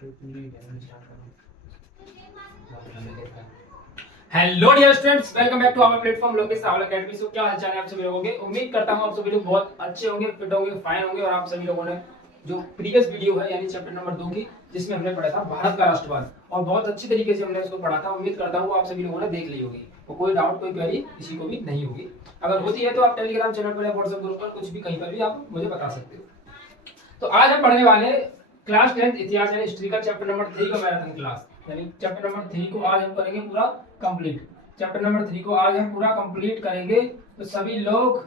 Hello dear students, welcome back to our platform Lokesh Rahul academy. So क्या हालचाल है आप सभी लोगों के। उम्मीद करता हूं आप सभी लोग बहुत अच्छे होंगे, फिट होंगे, फाइन होंगे। और आप सभी लोगों ने जो प्रीवियस वीडियो है यानी चैप्टर नंबर 2 की, जिसमें हमने पढ़ा था भारत का राष्ट्रवाद, और बहुत अच्छी तरीके से हमने उसको पढ़ा था। उम्मीद करता हूं आप सभी लोगों ने देख ली होगी, तो कोई डाउट कोई क्वेरी किसी को भी नहीं होगी। अगर होती है तो आप टेलीग्राम चैनल पर या व्हाट्सएप ग्रुप पर कुछ भी कहीं पर भी आप मुझे बता सकते हो। तो आज हम पढ़ने वाले क्लास 10 इतिहास यानी हिस्ट्री का चैप्टर नंबर 3 का मैराथन क्लास, यानी चैप्टर नंबर 3 को आज हम करेंगे पूरा कंप्लीट। चैप्टर नंबर 3 को आज हम पूरा कंप्लीट करेंगे। तो सभी लोग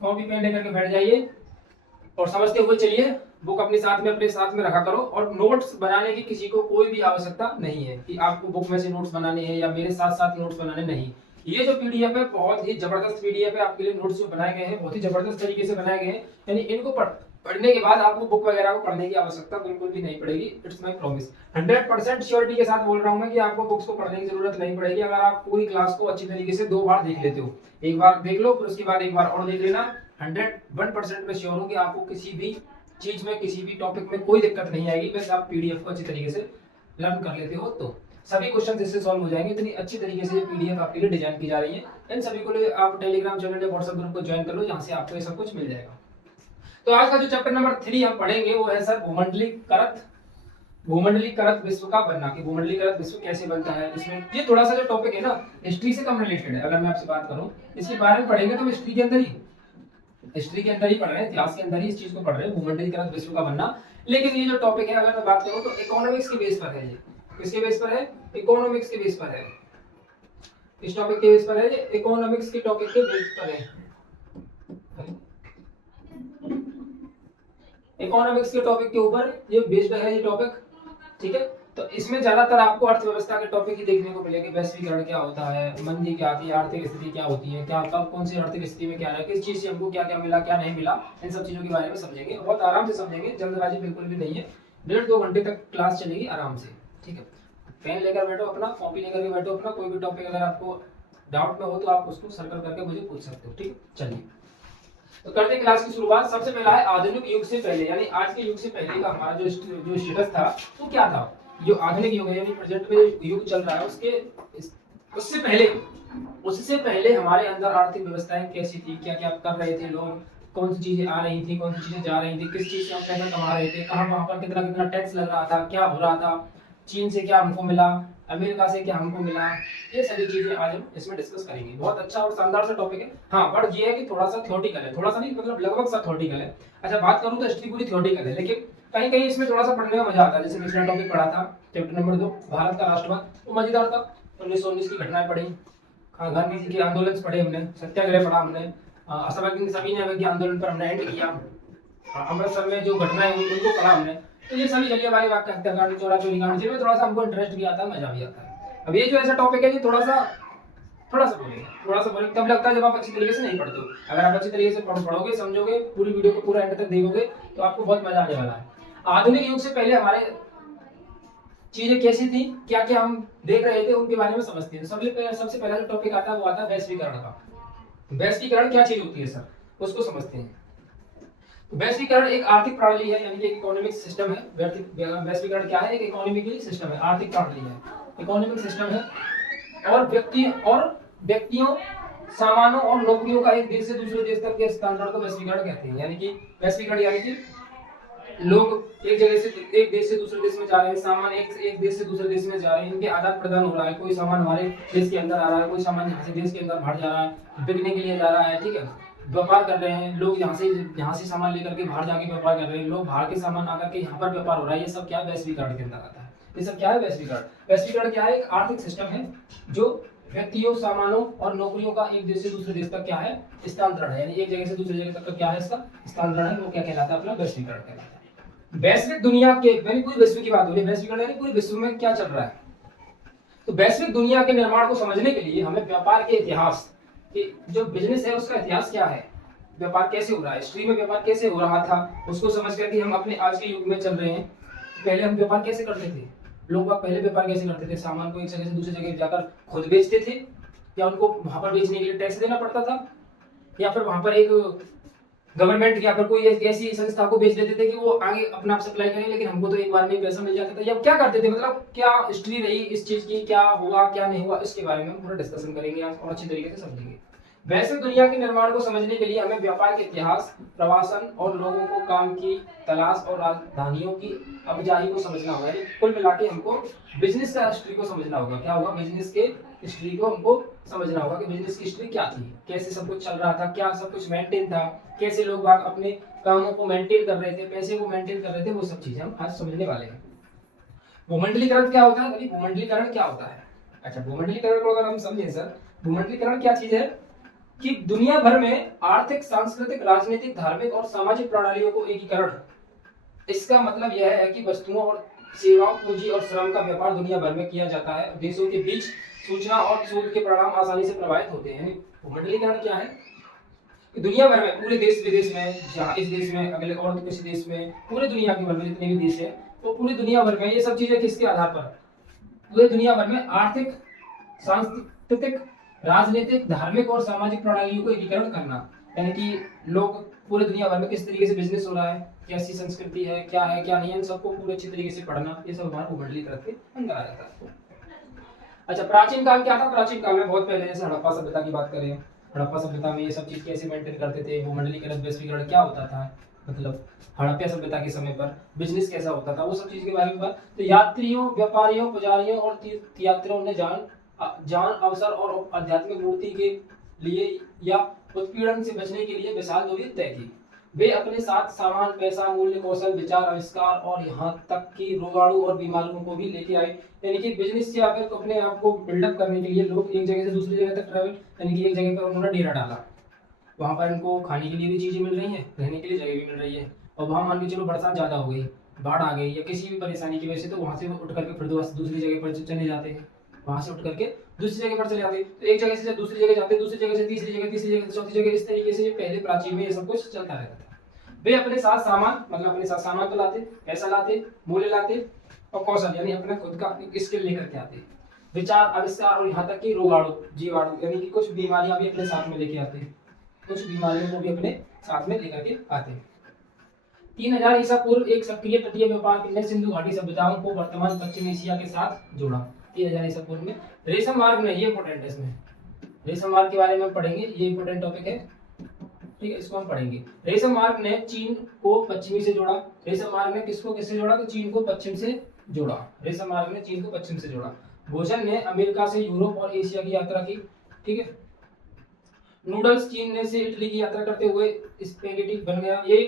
कॉपी पेन लेकर के बैठ जाइए और समझते हुए चलिए। बुक अपने साथ में रखा करो। और नोट्स बनाने की किसी को कोई भी आवश्यकता नहीं है कि आपको बुक में से नोट्स बनाने हैं या मेरे साथ साथ नोट्स बनाने नहीं। ये जो पीडीएफ है बहुत ही जबरदस्त पीडीएफ है। आपके लिए नोट्स जो बनाए गए हैं बहुत ही जबरदस्त तरीके से बनाए गए हैं। यानी इनको पढ़ने के बाद आपको बुक वगैरह को पढ़ने की आवश्यकता बिल्कुल भी नहीं पड़ेगी। It's my promise. 100% श्योरिटी के साथ बोल रहा हूं मैं कि आपको बुक्स को पढ़ने की जरूरत नहीं पड़ेगी अगर आप पूरी क्लास को अच्छी तरीके से 2 बार देख लेते हो। एक बार देख लो, फिर उसके बाद एक बार और देख लेना। 101% मैं श्योर हूं कि आपको किसी भी चीज में, किसी भी टॉपिक में कोई दिक्कत नहीं आएगी। बस आप पीडीएफ को अच्छी तरीके से लर्न कर लेते हो तो सभी क्वेश्चन इससे सॉल्व हो जाएंगे। इतनी अच्छी तरीके से ये पीडीएफ आपके लिए डिजाइन की जा रही है। इन सभी को लिए आप टेलीग्राम चैनल या व्हाट्सएप ग्रुप को ज्वाइन कर लो, जहां से आपको ये सब कुछ मिल जाएगा। तो आज का जो चैप्टर नंबर 3 हम पढ़ेंगे वो है सर भूमंडलीकृत विश्व का बनना, कि भूमंडलीकृत विश्व कैसे बनता है। इसमें ये थोड़ा सा जो टॉपिक है ना हिस्ट्री से कम रिलेटेड है। अगर मैं आपसे बात करूं इसके बारे में पढ़ेंगे तो हिस्ट्री के अंदर ही पढ़ रहे हैं, इतिहास के अंदर ही इस चीज को पढ़ रहे हैं, भूमंडलीकृत विश्व का बनना। लेकिन ये जो टॉपिक है अगर मैं बात करूं तो इकोनॉमिक्स के बेस पर है। ये किसके बेस पर है? इकोनॉमिक्स के बेस पर है। इस टॉपिक के बेस पर है, ये इकोनॉमिक्स के टॉपिक के बेस पर है। इकोनॉमिक्स के टॉपिक के ऊपर ये बेस्ड है ये टॉपिक, ठीक है। तो इसमें ज्यादातर आपको अर्थव्यवस्था के टॉपिक ही देखने को मिलेंगे। वैश्वीकरण क्या होता है, मंदी क्या आती है, आर्थिक स्थिति क्या होती है, क्या कब कौन सी आर्थिक स्थिति में क्या है, किस चीज से हमको क्या क्या मिला क्या नहीं मिला, इन सब चीजों के बारे में समझेंगे। बहुत आराम से समझेंगे, जल्दबाजी बिल्कुल भी नहीं है। 1.5-2 घंटे तक क्लास चलेगी आराम से, ठीक है। पेन लेकर बैठो अपना, कॉपी लेकर के बैठो अपना। कोई भी टॉपिक अगर आपको डाउट में हो तो आप उसको सर्कल करके मुझे पूछ सकते हो, ठीक। चलिए तो करते हैं क्लास की शुरुआत। सबसे पहला है आधुनिक युग से पहले, यानी आज के युग से पहले का हमारा जो स्टेटस था वो क्या था। जो आधुनिक युग है यानी प्रेजेंट में जो युग चल रहा है उससे पहले हमारे अंदर आर्थिक व्यवस्थाएं कैसी थी, क्या क्या कर रहे थे लोग, कौन सी चीजें आ रही थी, कौन सी चीजें जा रही थी, किस चीज से हम पैसा कमा रहे थे, कहां वहां पर कितना कितना टैक्स लग रहा था, क्या हो रहा था, चीन से क्या हमको मिला, अमेरिका से क्या हमको मिला। ये सभी चीजें आज हम इसमें डिस्कस करेंगे। बहुत अच्छा और शानदार सा टॉपिक है। हाँ बट ये है कि थोड़ा सा थ्योरेटिकल है, थोड़ा सा नहीं मतलब लगभग सा थ्योरेटिकल है। अच्छा बात करूं तो हिस्ट्री पूरी थ्योरेटिकल है, लेकिन कहीं कहीं इसमें थोड़ा सा पढ़ने में मजा आता है। जैसे पिछला टॉपिक पढ़ा था चैप्टर नंबर 2 भारत का राष्ट्रवाद, वो मजेदार था। 1919 की घटनाएं पढ़ी, गांधी जी के आंदोलन पढ़े हमने, सत्याग्रह पढ़ा हमने, सविनय आंदोलन पर हमने एंड किया, अमृतसर में जो घटनाएं हुई उनको पढ़ा हमने। तो ये सभी जलियांवाला बाग का हत्याकांड, चौरा-चौरी कांड, जिनमें थोड़ा सा हमको इंटरेस्ट भी आता है, मजा भी आता है। अब ये जो ऐसा टॉपिक है ये थोड़ा सा बोलेंगे तब लगता है जब आप अच्छी तरीके से नहीं पढ़ते हो। अगर आप अच्छी तरीके से पढ़ोगे, समझोगे, पूरी वीडियो को पूरा एंड तक देखोगे तो आपको बहुत मजा आने वाला है। आधुनिक युग से पहले हमारे चीजें कैसी थी, क्या क्या हम देख रहे थे, उनके बारे में समझते हैं। सबसे पहला जो टॉपिक आता है वो आता है वैश्वीकरण का। वैश्वीकरण क्या चीज होती है सर, उसको समझते हैं। वैश्वीकरण एक आर्थिक प्रणाली है, यानी कि इकोनॉमिक सिस्टम है। वैश्वीकरण क्या है? एक इकोनॉमिकली सिस्टम है, आर्थिक प्रणाली है, इकोनॉमिक सिस्टम है। और व्यक्तियों, सामानों और नौकरियों का एक देश से दूसरे देश तक के स्थानांतरण को वैश्वीकरण कहते हैं। यानी कि वैश्वीकरण यानी कि लोग एक देश से दूसरे देश में जा रहे हैं, सामान एक देश से दूसरे देश में जा रहे हैं, इनके आदान प्रदान हो रहा है। कोई सामान हमारे देश के अंदर आ रहा है, कोई सामान यहाँ से देश के अंदर बाहर जा रहा है, बिकने के लिए जा रहा है, ठीक है। व्यापार कर रहे हैं लोग, यहाँ से सामान लेकर के बाहर जाके व्यापार कर रहे हैं लोग, बाहर के सामान आकर के यहाँ पर व्यापार हो रहा है। ये सब क्या है? वैश्वीकरण के अंदर आता है। ये सब क्या है? वैश्वीकरण क्या है? एक आर्थिक सिस्टम है जो व्यक्तियों, सामानों और नौकरियों का एक देश से दूसरे देश तक क्या है? स्थानांतरण है। यानी एक जगह से दूसरी जगह तक का क्या है? इसका स्थानांतरण है। वो क्या कहलाता है? अपना वैश्वीकरण कहलाता है। वैश्विक दुनिया के, यानी पूरी विश्व की बात हो रही है, वैश्वीकरण यानी पूरे विश्व में क्या चल रहा है। तो वैश्विक दुनिया के निर्माण को समझने के लिए हमें व्यापार के इतिहास, कि जो बिजनेस है उसका इतिहास क्या है, व्यापार कैसे हो रहा है, हिस्ट्री में व्यापार कैसे हो रहा था, उसको समझ करके हम अपने आज के युग में चल रहे हैं। पहले हम व्यापार कैसे करते थे, लोग पहले व्यापार कैसे करते थे? सामान को एक जगह से दूसरी जगह जाकर खुद बेचते थे, या उनको वहां पर बेचने के लिए टैक्स देना पड़ता था, या फिर वहां पर एक गवर्नमेंट या फिर कोई ऐसी संस्था को बेच देते थे कि वो आगे अपना आप सप्लाई करें, लेकिन हमको तो एक बार में पैसा मिल जाता था। या क्या करते थे, मतलब क्या हिस्ट्री रही इस चीज की, क्या हुआ क्या नहीं हुआ, इसके बारे में हम पूरा डिस्कशन करेंगे आज और अच्छी तरीके से समझेंगे। वैश्विक दुनिया के निर्माण को समझने के लिए हमें व्यापार के इतिहास, प्रवासन और लोगों को काम की तलाश और राजधानियों की अबजाही को समझना होगा। कुल मिला के हमको बिजनेस का हिस्ट्री को समझना होगा। क्या होगा, बिजनेस के हिस्ट्री को हमको समझना होगा कि बिजनेस की हिस्ट्री क्या थी, कैसे सब कुछ चल रहा था, क्या सब कुछ मेंटेन था, कैसे लोग बाग अपने कामों को मेंटेन कर रहे थे, पैसे को मेंटेन कर रहे थे, वो सब चीजें हम आज समझने वाले हैं। भूमंडलीकरण क्या होता है? अभी भूमंडलीकरण क्या होता है? अच्छा, भूमंडलीकरण को अगर हम समझें सर, भूमंडलीकरण क्या चीज है कि दुनिया भर में आर्थिक, सांस्कृतिक, राजनीतिक, धार्मिक और सामाजिक प्रणालियों को एकीकरण। इसका मतलब यह है कि वस्तुओं और सेवाओं, पूंजी और श्रम का व्यापार दुनिया भर में किया जाता है। देशों के बीच सूचना और शोध के परिणाम आसानी से प्रवाहित होते हैं। भूमंडलीकरण क्या है कि दुनिया भर में, पूरे देश विदेश में, जहाँ इस देश में, अगले और किसी देश में, पूरे दुनिया के भर में जितने भी देश है, तो पूरी दुनिया भर में ये सब चीजें किसके आधार पर, पूरे दुनिया भर में आर्थिक, सांस्कृतिक, राजनीतिक, धार्मिक और सामाजिक प्रणालियों को एकीकरण करना। यानी कि लोग पूरे दुनिया भर में किस तरीके से बिजनेस हो रहा है, कैसी संस्कृति है, क्या नहीं है, इन सबको पूरे अच्छी तरीके से पढ़ना, ये सब हमारा भूमंडलीकरण के अंदर आ जाता है। अच्छा, प्राचीन काल क्या था? प्राचीन काल में बहुत पहले, जैसे हड़प्पा सभ्यता की बात करें, हड़प्पा सभ्यता में ये सब चीज कैसे मेंटेन करते थे, भूमंडलीकरण, वैश्वीकरण क्या होता था, मतलब हड़प्पा सभ्यता के समय पर बिजनेस कैसा होता था, वो सब चीज के बारे में। तो यात्रियों, व्यापारियों, पुजारियों और तीर्थयात्रियों ने जान, अवसर और आध्यात्मिक मूर्ति के लिए या उत्पीड़न से बचने के लिए विशाल दूरी तय की। वे अपने साथ सामान, पैसा, मूल्य, कौशल, विचार, आविष्कार और यहाँ तक कि रोगाणु और बीमारियों को भी लेके आए। यानी कि बिजनेस या फिर अपने आप को बिल्डअप करने के लिए लोग एक जगह से दूसरी जगह तक ट्रैवल, यानी कि एक जगह पर उन्होंने डेरा डाला, वहाँ पर इनको खाने के लिए भी चीजें मिल रही हैं, रहने के लिए जगह भी मिल रही है, और वहाँ मान के चलो बरसात ज्यादा हो गई, बाढ़ आ गई या किसी भी परेशानी की वजह से, तो वहाँ से उठ करके फिर दूसरी जगह पर चले जाते हैं, वहां से उठ करके दूसरी जगह पर चले जाते। तो एक जगह से जब दूसरी जगह जाते, दूसरी जगह से तीसरी जगह, चौथी जगह, इस तरीके से पहले प्राचीन में ये सब कुछ चलता रहता था। वे अपने साथ सामान, मतलब अपने साथ सामान तो लाते, पैसा लाते, मूल्य लाते और कौशल, यानी अपना खुद का स्किल लेकर के आते, विचार, आविष्कार और यहाँ तक कि रोगाणु, जीवाणु, यानी कि कुछ बीमारियां भी अपने साथ में लेके आते, कुछ बीमारियों को भी अपने साथ में लेकर के आते। 3000 ईसा पूर्व एक सक्रिय तटीय व्यापार ने सिंधु घाटी सभ्यताओं को वर्तमान पश्चिम एशिया के साथ जोड़ा। 3000 ईसा पूर्व में रेशम मार्ग ने, ये इंपॉर्टेंट है, इसमें रेशम मार्ग के बारे में पढ़ेंगे, ये इंपॉर्टेंट टॉपिक है, ठीक है, इसको हम पढ़ेंगे। रेशम मार्ग ने चीन को पश्चिमी से जोड़ा। रेशम मार्ग ने किसको किससे जोड़ा? तो चीन को पश्चिम से जोड़ा। रेशम मार्ग ने चीन को पश्चिम से जोड़ा। भोजन ने अमेरिका से यूरोप और एशिया की यात्रा की, ठीक है। नूडल्स चीन ने से इटली की यात्रा करते हुए स्पेगेटी बन गया। ये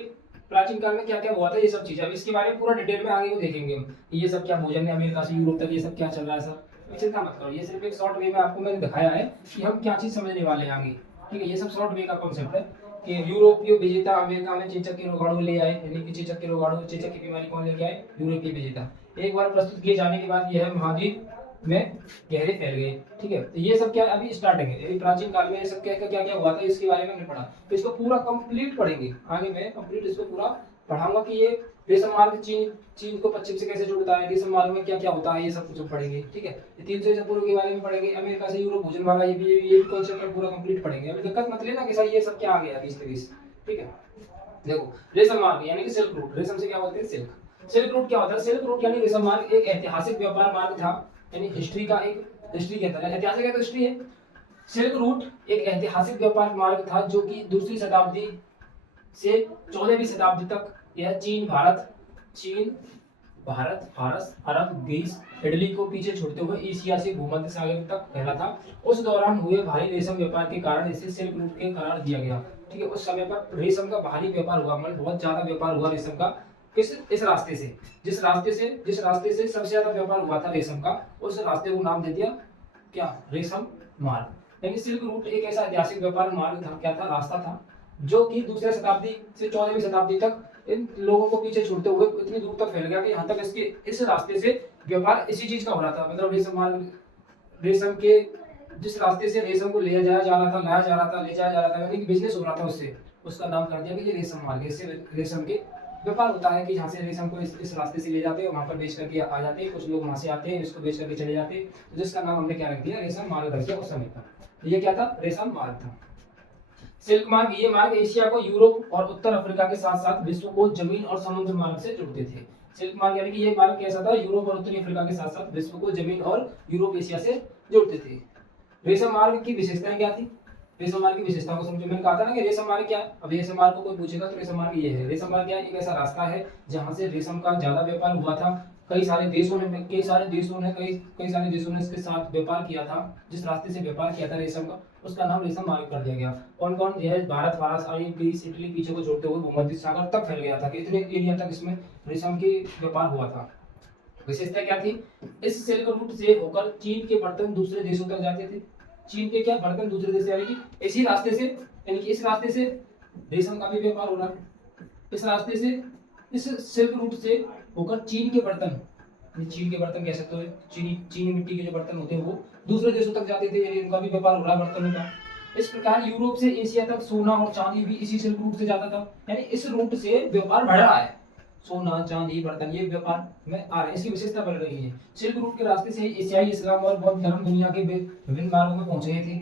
प्राचीन काल में क्या क्या हुआ था, ये सब चीजें, अब इसके बारे में पूरा डिटेल में आगे को देखेंगे हम, ये सब क्या भोजन ने अमेरिका से यूरोप तक, ये सब क्या चल रहा है सर, चिंता मत करो, ये सिर्फ एक शॉर्ट वे में आपको मैंने दिखाया है कि हम क्या चीज समझने वाले हैं आगे, ठीक है। ये सब शॉर्ट वे का कॉन्सेप्ट है कि यूरोपीय विजेता अमेरिका में चेचक के रोगाणु ले आए, यानी कि चेचक के रोगाणु, चेचक की बीमारी कौन लेके आए? यूरोपीय विजेता। एक बार प्रस्तुत किए जाने के बाद यह महाद्वीप में गहरे फैल गए, ठीक है। तो ये सब क्या अभी स्टार्टिंग है, अभी प्राचीन काल में ये सब क्या क्या क्या हुआ था, इसके बारे में हमने पढ़ा, तो इसको पूरा कंप्लीट पढ़ेंगे आगे, मैं कंप्लीट इसको पूरा पढ़ाऊंगा कि ये रेशम मार्ग चीन को पश्चिम से कैसे जुड़ता है, रेशम मार्ग में क्या क्या होता है, ये सब कुछ पढ़ेंगे, ठीक है। 300 ईसा पूर्व के बारे में पढ़ेंगे, अमेरिका से यूरोप भोजन वाला ये भी कॉन्सेप्ट पूरा कंप्लीट पढ़ेंगे। अभी दिक्कत मत लेना कि सर ये सब क्या आ गया 20-23, ठीक है। देखो, रेशम मार्ग यानी कि सिल्क रूट, रेशम से क्या बोलते हैं? सिल्क। सिल्क रूट क्या होता है? सिल्क रूट यानी रेशम मार्ग एक ऐतिहासिक व्यापार मार्ग था, यानी हिस्ट्री का एक, हिस्ट्री कहता है, ऐतिहासिक है तो हिस्ट्री है। सिल्क रूट एक ऐतिहासिक व्यापार मार्ग था जो कि दूसरी शताब्दी से 14वीं शताब्दी तक यह चीन, भारत, फारस, अरब, ग्रीस, इटली को पीछे छोड़ते हुए एशिया से भूमध्य सागर तक फैला था। उस दौरान हुए भारी रेशम व्यापार के कारण इसे सिल्क रूट के करार दिया गया, ठीक है। उस समय पर रेशम का भारी व्यापार हुआ, मतलब बहुत ज्यादा व्यापार हुआ रेशम का, इस रास्ते से, जिस रास्ते से सबसे ज्यादा व्यापार हुआ था रेशम का, उस रास्ते को नाम दे दिया क्या? रेशम मार्ग। यानी सिल्क रूट एक ऐसा ऐतिहासिक व्यापार मार्ग था, क्या था? रास्ता था, जो कि दूसरे शताब्दी से 14वीं शताब्दी तक इन लोगों को पीछे छोड़ते हुए इतनी दूर तक फैल गया कि यहाँ तक इसके इस रास्ते से व्यापार इसी चीज का हो रहा था। मतलब रेशम मार्ग, रेशम के जिस रास्ते से रेशम को ले जाया जा रहा था, लाया जा रहा था, ले जाया जा रहा था, यानी कि बिजनेस हो रहा था उससे, उसका नाम कर दिया कि ये रेशम मार्ग है। इससे रेशम के व्यापार होता है कि जहाँ से रेशम को इस रास्ते से ले जाते हैं, वहाँ पर बेच करके आ जाते हैं, कुछ लोग वहाँ से आते हैं, इसको बेच करके चले जाते हैं, तो जिसका नाम हमने क्या रख दिया? रेशम मार्ग रख दिया उस समय पर। ये क्या था? रेशम मार्ग था। सिल्क मार्ग, ये मार्ग एशिया को यूरोप और उत्तर अफ्रीका के साथ साथ विश्व को जमीन और समुद्र मार्ग से जोड़ते थे। सिल्क मार्ग यानी कि ये मार्ग कैसा था, यूरोप और उत्तरी अफ्रीका के साथ साथ विश्व को जमीन और यूरोप एशिया से जोड़ते थे। रेशम मार्ग की विशेषताएं क्या थी, रेशम मार्ग की विशेषताओं को समझो। मैंने कहा था ना कि रेशम मार्ग क्या है। अब रेशम मार्ग को कोई पूछेगा तो रेशम मार्ग ये है। रेशम मार्ग क्या है, एक ऐसा रास्ता है जहां से रेशम का ज्यादा व्यापार हुआ था। कई सारे देशों ने कई सारे देशों ने इसके साथ व्यापार किया था। जिस रास्ते से व्यापार किया था रेशम का, उसका नाम रेशम मार्ग कर दिया गया। कौन कौन, यह भारत, फारस और ग्रीस, इटली पीछे को छोड़ते हुए भूमध्य सागर तक फैल गया था कि इतने एरिया तक इसमें रेशम की व्यापार हुआ था। विशेषता क्या थी, इस सिल्क रूट से होकर चीन के बर्तन दूसरे देशों तक जाते थे। चीन के क्या बर्तन दूसरे देश, यानी कि इसी रास्ते से, यानी कि इस रास्ते से रेशम का भी व्यापार हो रहा है। इस रास्ते से, इस सिल्क रूट से होकर चीन के बर्तन, चीन के बर्तन कह सकते हो, चीनी मिट्टी के जो बर्तन होते हैं वो दूसरे देशों तक जाते थे, यानी उनका भी व्यापार हो रहा है बर्तनों का। इस प्रकार यूरोप से एशिया तक सोना और चांदी भी इसी सिल्क रूट से जाता था, यानी इस रूट से व्यापार बढ़ रहा है। सोना, चांदी, बर्तन, ये व्यापार में आ रहे हैं, इसकी विशेषता बढ़ रही है। सिल्क रूट के रास्ते से एशियाई इस्लाम और बौद्ध धर्म दुनिया के विभिन्न मार्गों में पहुंचे थे,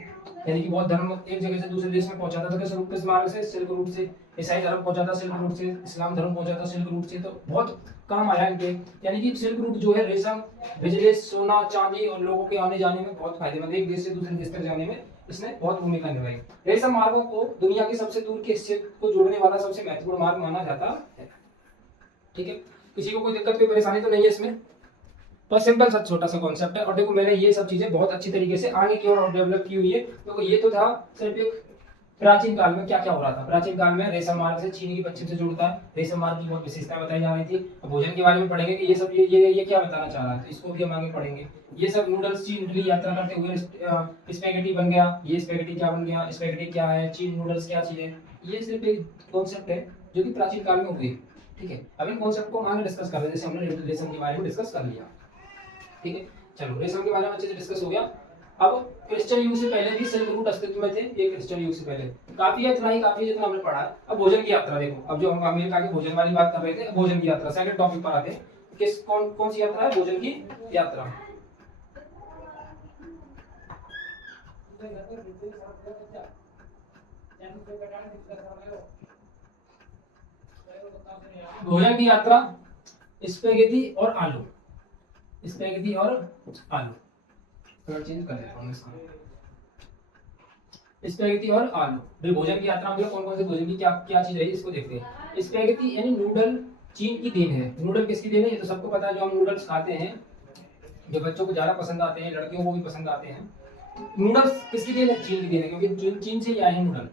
यानी कि बौद्ध धर्म एक जगह से दूसरे देश में पहुंचाता था किस मार्ग से, सिल्क रूट से। ईसाई धर्म पहुंचा था सिल्क रूट से, इस्लाम धर्म पहुंचा था सिल्क रूट से, तो बहुत काम आया इनके। यानी कि सिल्क रूट जो है रेशम, बिजनेस, सोना, चांदी और लोगों के आने जाने में बहुत फायदेमंद है। एक देश से दूसरे देश तक जाने में इसने बहुत भूमिका निभाई। रेशम मार्गों को दुनिया के सबसे दूर के हिस्से को जोड़ने वाला सबसे महत्वपूर्ण मार्ग माना जाता है। ठीक है, किसी को कोई दिक्कत, कोई परेशानी तो नहीं है इसमें, बस सिंपल सा छोटा सा कॉन्सेप्ट है। और देखो मैंने ये सब चीजें बहुत अच्छी तरीके से आगे की ओर डेवलप की हुई है। देखो ये तो था सिर्फ एक प्राचीन काल में क्या क्या हो रहा था। प्राचीन काल में रेशम मार्ग से चीन की पश्चिम से जुड़ता है, रेशम मार्ग की बहुत विशेषताएं बताई जा रही थी। अब भोजन के बारे में पढ़ेंगे कि ये सब ये क्या बताना चाह रहा है, तो इसको भी हम आगे पढ़ेंगे। ये सब नूडल्स, चीन इटली यात्रा करते हुए स्पेगेटी बन गया। ये स्पेगेटी क्या बन गया, स्पेगेटी क्या है, चीन नूडल्स क्या चीज है, ये सिर्फ एक कॉन्सेप्ट है जो कि प्राचीन काल में हुई। ठीक है, अब इन कॉन्सेप्ट को हम आगे डिस्कस कर रहे हैं, जैसे हमने रेशम के बारे में डिस्कस कर लिया। ठीक है, चलो रेशम के बारे में अच्छे से डिस्कस हो गया। अब क्रिश्चियन युग से पहले भी सिल्क रूट अस्तित्व में थे, ये क्रिश्चियन युग से पहले काफी है, इतना ही काफी है जितना हमने पढ़ा है। अब भोजन की यात्रा देखो, अब जो हम अमेरिका के भोजन वाली बात कर रहे थे, भोजन की यात्रा सेकंड टॉपिक पर आते हैं। किस कौन कौन सी यात्रा है, भोजन की यात्रा। भोजन की यात्रा, स्पेगेटी और आलू, स्पेगेटी और आलू, थोड़ा चेंज कर देता हूं इसको, स्पेगेटी और आलू। भोजन की यात्रा में कौन कौन से भोजन की क्या क्या चीज रही इसको देखते हैं। स्पेगेटी यानी नूडल चीन की देन है। नूडल किसकी देन है, ये तो सबको पता है, जो हम नूडल्स खाते हैं, जो बच्चों को ज्यादा पसंद आते हैं, लड़कियों को भी पसंद आते हैं। नूडल्स किसकी देन है, चीन की देन है, क्योंकि चीन से ही आए हैं नूडल,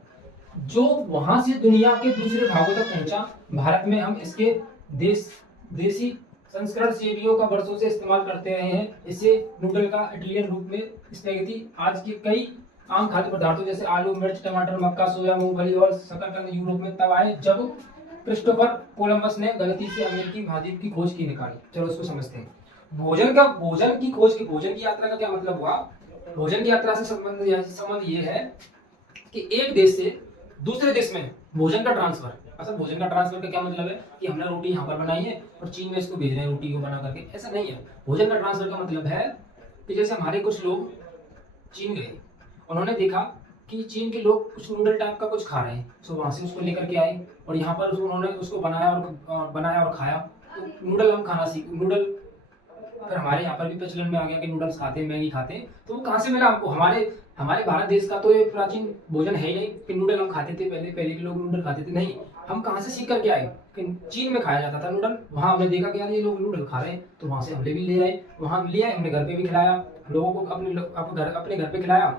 जो वहां से दुनिया के दूसरे भागों तक पहुंचा। भारत में हम इसके देसी संस्करण शैलियों का वर्षों से इस्तेमाल करते रहे हैं। इसे नूडल का इटालियन रूप में स्पेगेटी आज के कई आम खाद्य पदार्थों जैसे आलू, मिर्च, टमाटर, मक्का, सोया, मूंगफली और शकरकंद यूरोप में तब आए जब क्रिस्टोफर कोलंबस ने गलती से अमेरिकी महाद्वीप की खोज की निकाली। चलो उसको समझते हैं। भोजन की यात्रा का क्या मतलब हुआ। भोजन की यात्रा से संबंध ये है कि एक देश से दूसरे देश में भोजन का ट्रांसफर। अच्छा, भोजन का ट्रांसफर का क्या मतलब है कि हमने रोटी यहाँ पर बनाई है और चीन में इसको भेज रहे हैं रोटी को बना करके, ऐसा नहीं है। भोजन का ट्रांसफर का मतलब है कि जैसे हमारे कुछ लोग चीन गए, उन्होंने देखा कि चीन के लोग कुछ नूडल टाइप का कुछ खा रहे हैं, तो वहां से उसको लेकर के आए और यहाँ पर उन्होंने उसको बनाया और खाया, तो नूडल हम खाना सीख, नूडल फिर हमारे यहाँ पर भी प्रचलन में आ गया कि नूडल्स खाते हैं, मैगी खाते हैं। तो वो कहाँ से मिला हमको, हमारे भारत देश का तो ये प्राचीन भोजन है ही नहीं कि नूडल हम खाते थे, पहले के लोग नूडल खाते थे, नहीं, हम कहाँ से सीख करके आए कि चीन में खाया जाता था नूडल। वहाँ हमने देखा कि यार ये लोग नूडल खा रहे हैं, तो वहाँ से हमने भी ले आए, वहाँ ले आए, हमने घर पे भी खिलाया लोगों को, अपने घर पे खिलाया,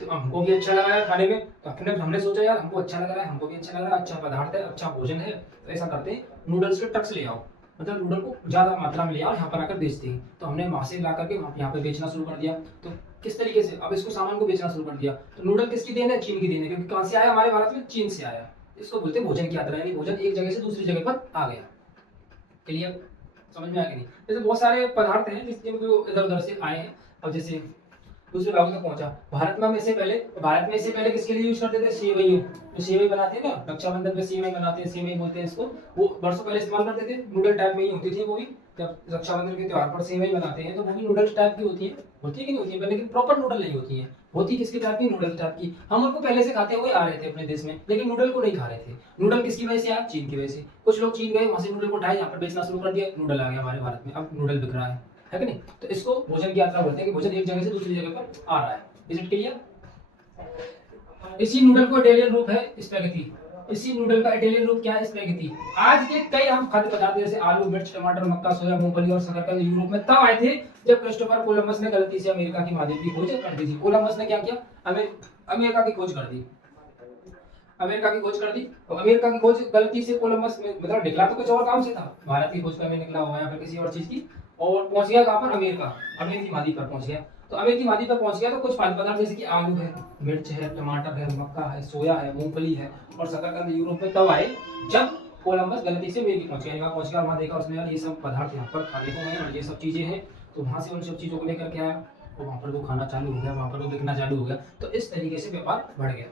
तो हमको भी अच्छा लगा है खाने में। तो हमने सोचा यार हमको अच्छा लग रहा है, हमको भी अच्छा लग रहा है, अच्छा पदार्थ है, अच्छा भोजन है, तो ऐसा करते हैं नूडल्स के टक्स ले आओ, मतलब नूडल को ज्यादा मात्रा में ले आओ, यहाँ पर आकर बेचते हैं। तो हमने वहां से ला करके यहाँ पर बेचना शुरू कर दिया। तो किस तरीके से अब इसको सामान को बेचना शुरू कर दिया। तो नूडल किसकी देन है, चीन की देन है, क्योंकि कहाँ से आया, हमारे भारत में चीन से आया। इसको बोलते हैं भोजन की यात्रा, यानी भोजन एक जगह से दूसरी जगह पर आ गया। क्लियर, समझ में आ गया नहीं। जैसे बहुत सारे पदार्थ हैं जिसके इधर उधर से आए हैं। अब जैसे दूसरे भागों तक पहुंचा। भारत में इससे पहले किसके लिए यूज करते थे? सेवइयों। तो सेवई बनाते हैं ना, रक्षाबंधन पे सेवई बनाते हैं, सेवई बोलते हैं इसको। वो वर्षों पहले इस्तेमाल करते थे, नूडल टाइप में ही होती थी वो भी। जब रक्षाबंधन के त्योहार पर सेवई बनाते हैं तो वो भी नूडल्स टाइप की होती है कि नहीं होती है, लेकिन प्रॉपर नूडल नहीं होती है। होती किसकी टाइप की? नूडल टाइप की। हम उनको पहले से खाते हुए आ रहे थे अपने देश में, लेकिन नूडल को नहीं खा रहे थे। नूडल किसकी वजह से आया? चीन की वजह से। कुछ लोग चीन गए, वहां से नूडल को उठाए, यहाँ पर बेचना शुरू कर दिया, नूडल आ गया हमारे भारत में, अब नूडल बिक रहा है कि नहीं? तो इसको भोजन की यात्रा बोलते हैं, कि भोजन एक जगह से दूसरी जगह पर आ रहा है। Is it clear? इसी नूडल को इटालियन रूप है स्पैगेटी। इसी नूडल का इटालियन रूप क्या है? स्पैगेटी। आज के कई हम खाद्य पदार्थ जैसे आलू, मिर्च, टमाटर, मक्का, सोया, मूंगफली और शकरकंद यूरोप में तब आए थे जब क्रिस्टोफर कोलंबस ने गलती से अमेरिका की महाद्वीप की खोज कर दी थी। कोलंबस ने क्या किया? अमेरिका की खोज कर दी। अमेरिका की खोज कर दी। तो अमेरिका की खोज गलती से कोलंबस में, मतलब निकला तो कुछ और काम से था, भारत की खोज करने निकला हुआ या फिर किसी और चीज की, और पहुंच गया कहां पर? अमेरिका, अमेरिकी महाद्वीप पर पहुंच गया। तो अमेरिकी महाद्वीप पर पहुंच गया तो कुछ खाद्य पदार्थ जैसे कि आलू है, मिर्च है, टमाटर है, मक्का है, सोया है, मूंगफली है और शकरकंद यूरोप में तब आए जब कोलंबस गलती से अमेरिका पहुंच गया। वहां पहुंच गया, वहां देखा उसने, यार ये सब पदार्थ यहाँ पर खाने को हैं और ये सब चीजें हैं, तो वहां से उन सब चीजों को लेकर के आया, तो वहां पर वो खाना चालू हो गया, वहां पर वो बिकना चालू हो गया। तो इस तरीके से व्यापार बढ़ गया।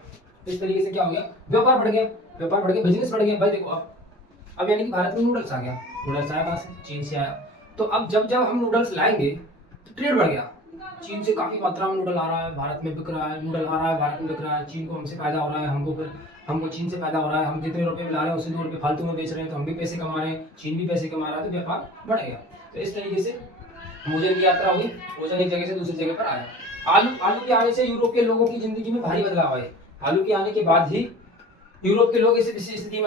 इस तरीके से क्या हो गया? व्यापार बढ़ गया, व्यापार बढ़ गया, बिजनेस बढ़ गया। भाई देखो, अब यानी कि भारत में नूडल्स आ गया। नूडल्स आया कहां से? चीन से आया। तो अब जब जब हम नूडल्स लाएंगे तो ट्रेड बढ़ गया। चीन से काफी मात्रा में नूडल आ रहा है, भारत में बिक रहा है, नूडल आ रहा है, भारत में बिक रहा है, चीन को हमसे फायदा हो रहा है, हमको चीन से फायदा हो रहा है, हम जितने रुपए में ला रहे हैं उसी 2 रुपए फालतू में बेच रहे हैं, तो हम भी पैसे कमा रहे हैं, चीन भी पैसे कमा रहा है, तो व्यापार बढ़ गया। तो इस तरीके से भोजन की यात्रा हुई, भोजन एक जगह से दूसरी जगह पर आया। आलू के आने से यूरोप के लोगों की जिंदगी में भारी बदलाव आए। आलू के आने के बाद ही यूरोप के लोग इस स्थिति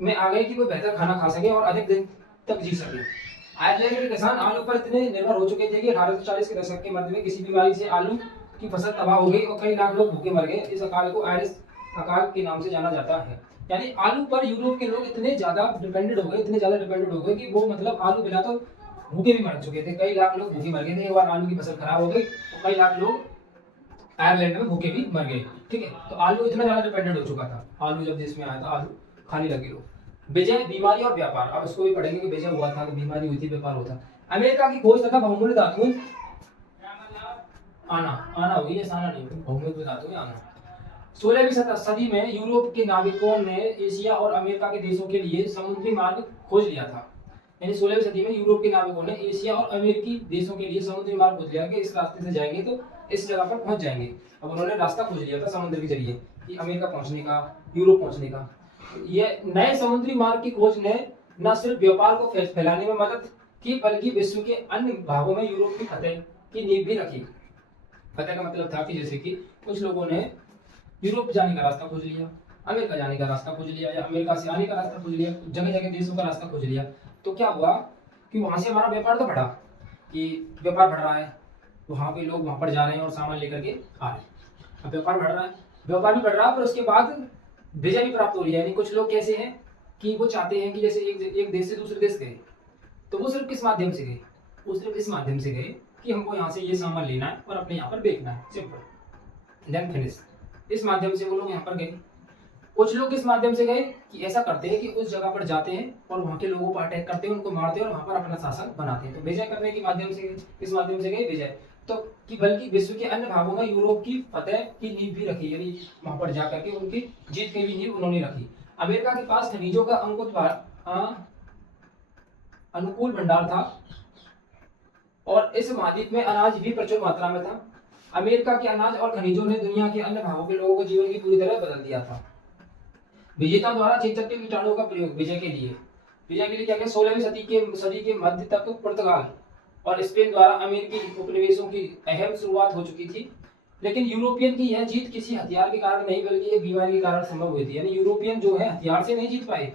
में आ गए कि वो बेहतर खाना खा सके और अधिक दिन तक जी सके। आयरलैंड के किसान आलू पर इतने निर्भर हो चुके थे कि 1840 के दशक के मध्य में किसी बीमारी से आलू की फसल तबाह हो गई और कई लाख लोग भूखे मर गए। इस अकाल को आयरिश अकाल के नाम से जाना जाता है। यानी आलू पर यूरोप के लोग इतने ज्यादा डिपेंडेंट हो गए कि वो मतलब आलू बिना तो भूखे भी मर चुके थे। कई लाख लोग भूखे मर गए थे। एक बार आलू की फसल खराब हो गई तो कई लाख लोग आयरलैंड में भूखे भी मर गए। ठीक है, तो आलू इतना ज्यादा डिपेंडेंट हो चुका था। आलू जब देश में आया था, आलू खाने लगे लोग। विजय, बीमारी और व्यापार। अब इसको भी पढ़ेंगे कि विजय हुआ था, कि बीमारी हुई थी, व्यापार हुआ था। अमेरिका की खोज तथा बहुमूल्य धातुओं आना हुई है, साना नहीं, बहुमूल्य धातुएं आना। 16वीं सदी में यूरोप के नाविकों ने एशिया और अमेरिका के देशों के लिए समुद्री मार्ग खोज लिया था। यानी 16वीं सदी में यूरोप के नाविकों ने एशिया और अमेरिकी देशों के लिए समुद्री मार्ग खोज लिया कि इस रास्ते से जाएंगे तो इस जगह पर पहुंच जाएंगे। अब उन्होंने रास्ता खोज लिया था समुद्र के जरिए कि अमेरिका पहुंचने का, यूरोप पहुंचने का। ये नए समुद्री मार्ग की खोज ने न सिर्फ व्यापार को फैलाने में मदद की, बल्कि विश्व के अन्य भागों में यूरोप की फतह की नींव भी रखी। फतह का मतलब था कि जैसे कि कुछ लोगों ने यूरोप जाने का रास्ता खोज लिया, अमेरिका जाने का रास्ता खोज लिया, या अमेरिका से आने का रास्ता खोज लिया, जगह जगह देशों का रास्ता खोज लिया। तो क्या हुआ कि वहां से हमारा व्यापार तो बढ़ा, कि व्यापार बढ़ रहा है, वहां के लोग वहां पर जा रहे हैं और सामान लेकर के आ रहे हैं। अब व्यापार बढ़ रहा है, व्यापार भी बढ़ रहा है, पर उसके बाद वीजा भी प्राप्त हो रही है। यानी कुछ लोग कैसे हैं कि वो चाहते हैं कि जैसे एक देश से दूसरे देश गए, तो वो सिर्फ किस माध्यम से गए? वो सिर्फ इस माध्यम से गए कि हमको यहाँ से ये सामान लेना है और अपने यहाँ पर बेचना है, सिंपल, देन फिनिश। इस माध्यम से वो लोग यहाँ पर गए। कुछ लोग किस माध्यम से गए कि ऐसा करते हैं कि उस जगह पर जाते हैं और वहाँ के लोगों पर अटैक करते हैं, उनको मारते हैं और वहाँ पर अपना शासन बनाते हैं। तो विजय करने के माध्यम से, किस माध्यम से गए? विजय। तो कि बल्कि विश्व के अन्य भागों में यूरोप की फतह की नींव भी रखी, यानी वहां पर जाकर के उनकी जीत की भी नींव उन्होंने रखी। अमेरिका के पास खनिजों का अनुकूल भंडार था और इस महाद्वीप में अनाज भी प्रचुर मात्रा में था। अमेरिका के अनाज और खनिजों ने दुनिया के अन्य भागों के लोगों के जीवन की पूरी तरह बदल दिया था। विजेता द्वारा चेचक के कीटाणुओं का प्रयोग विजय के लिए क्या किया? 16वीं सदी के मध्य तक पुर्तगाल और स्पेन द्वारा अमेरिकी उपनिवेशों की अहम शुरुआत हो चुकी थी। लेकिन यूरोपियन की यह जीत किसी हथियार के कारण नहीं, बल्कि एक बीमारी के कारण संभव हुई थी। यानी यूरोपियन जो है हथियार से नहीं जीत पाए,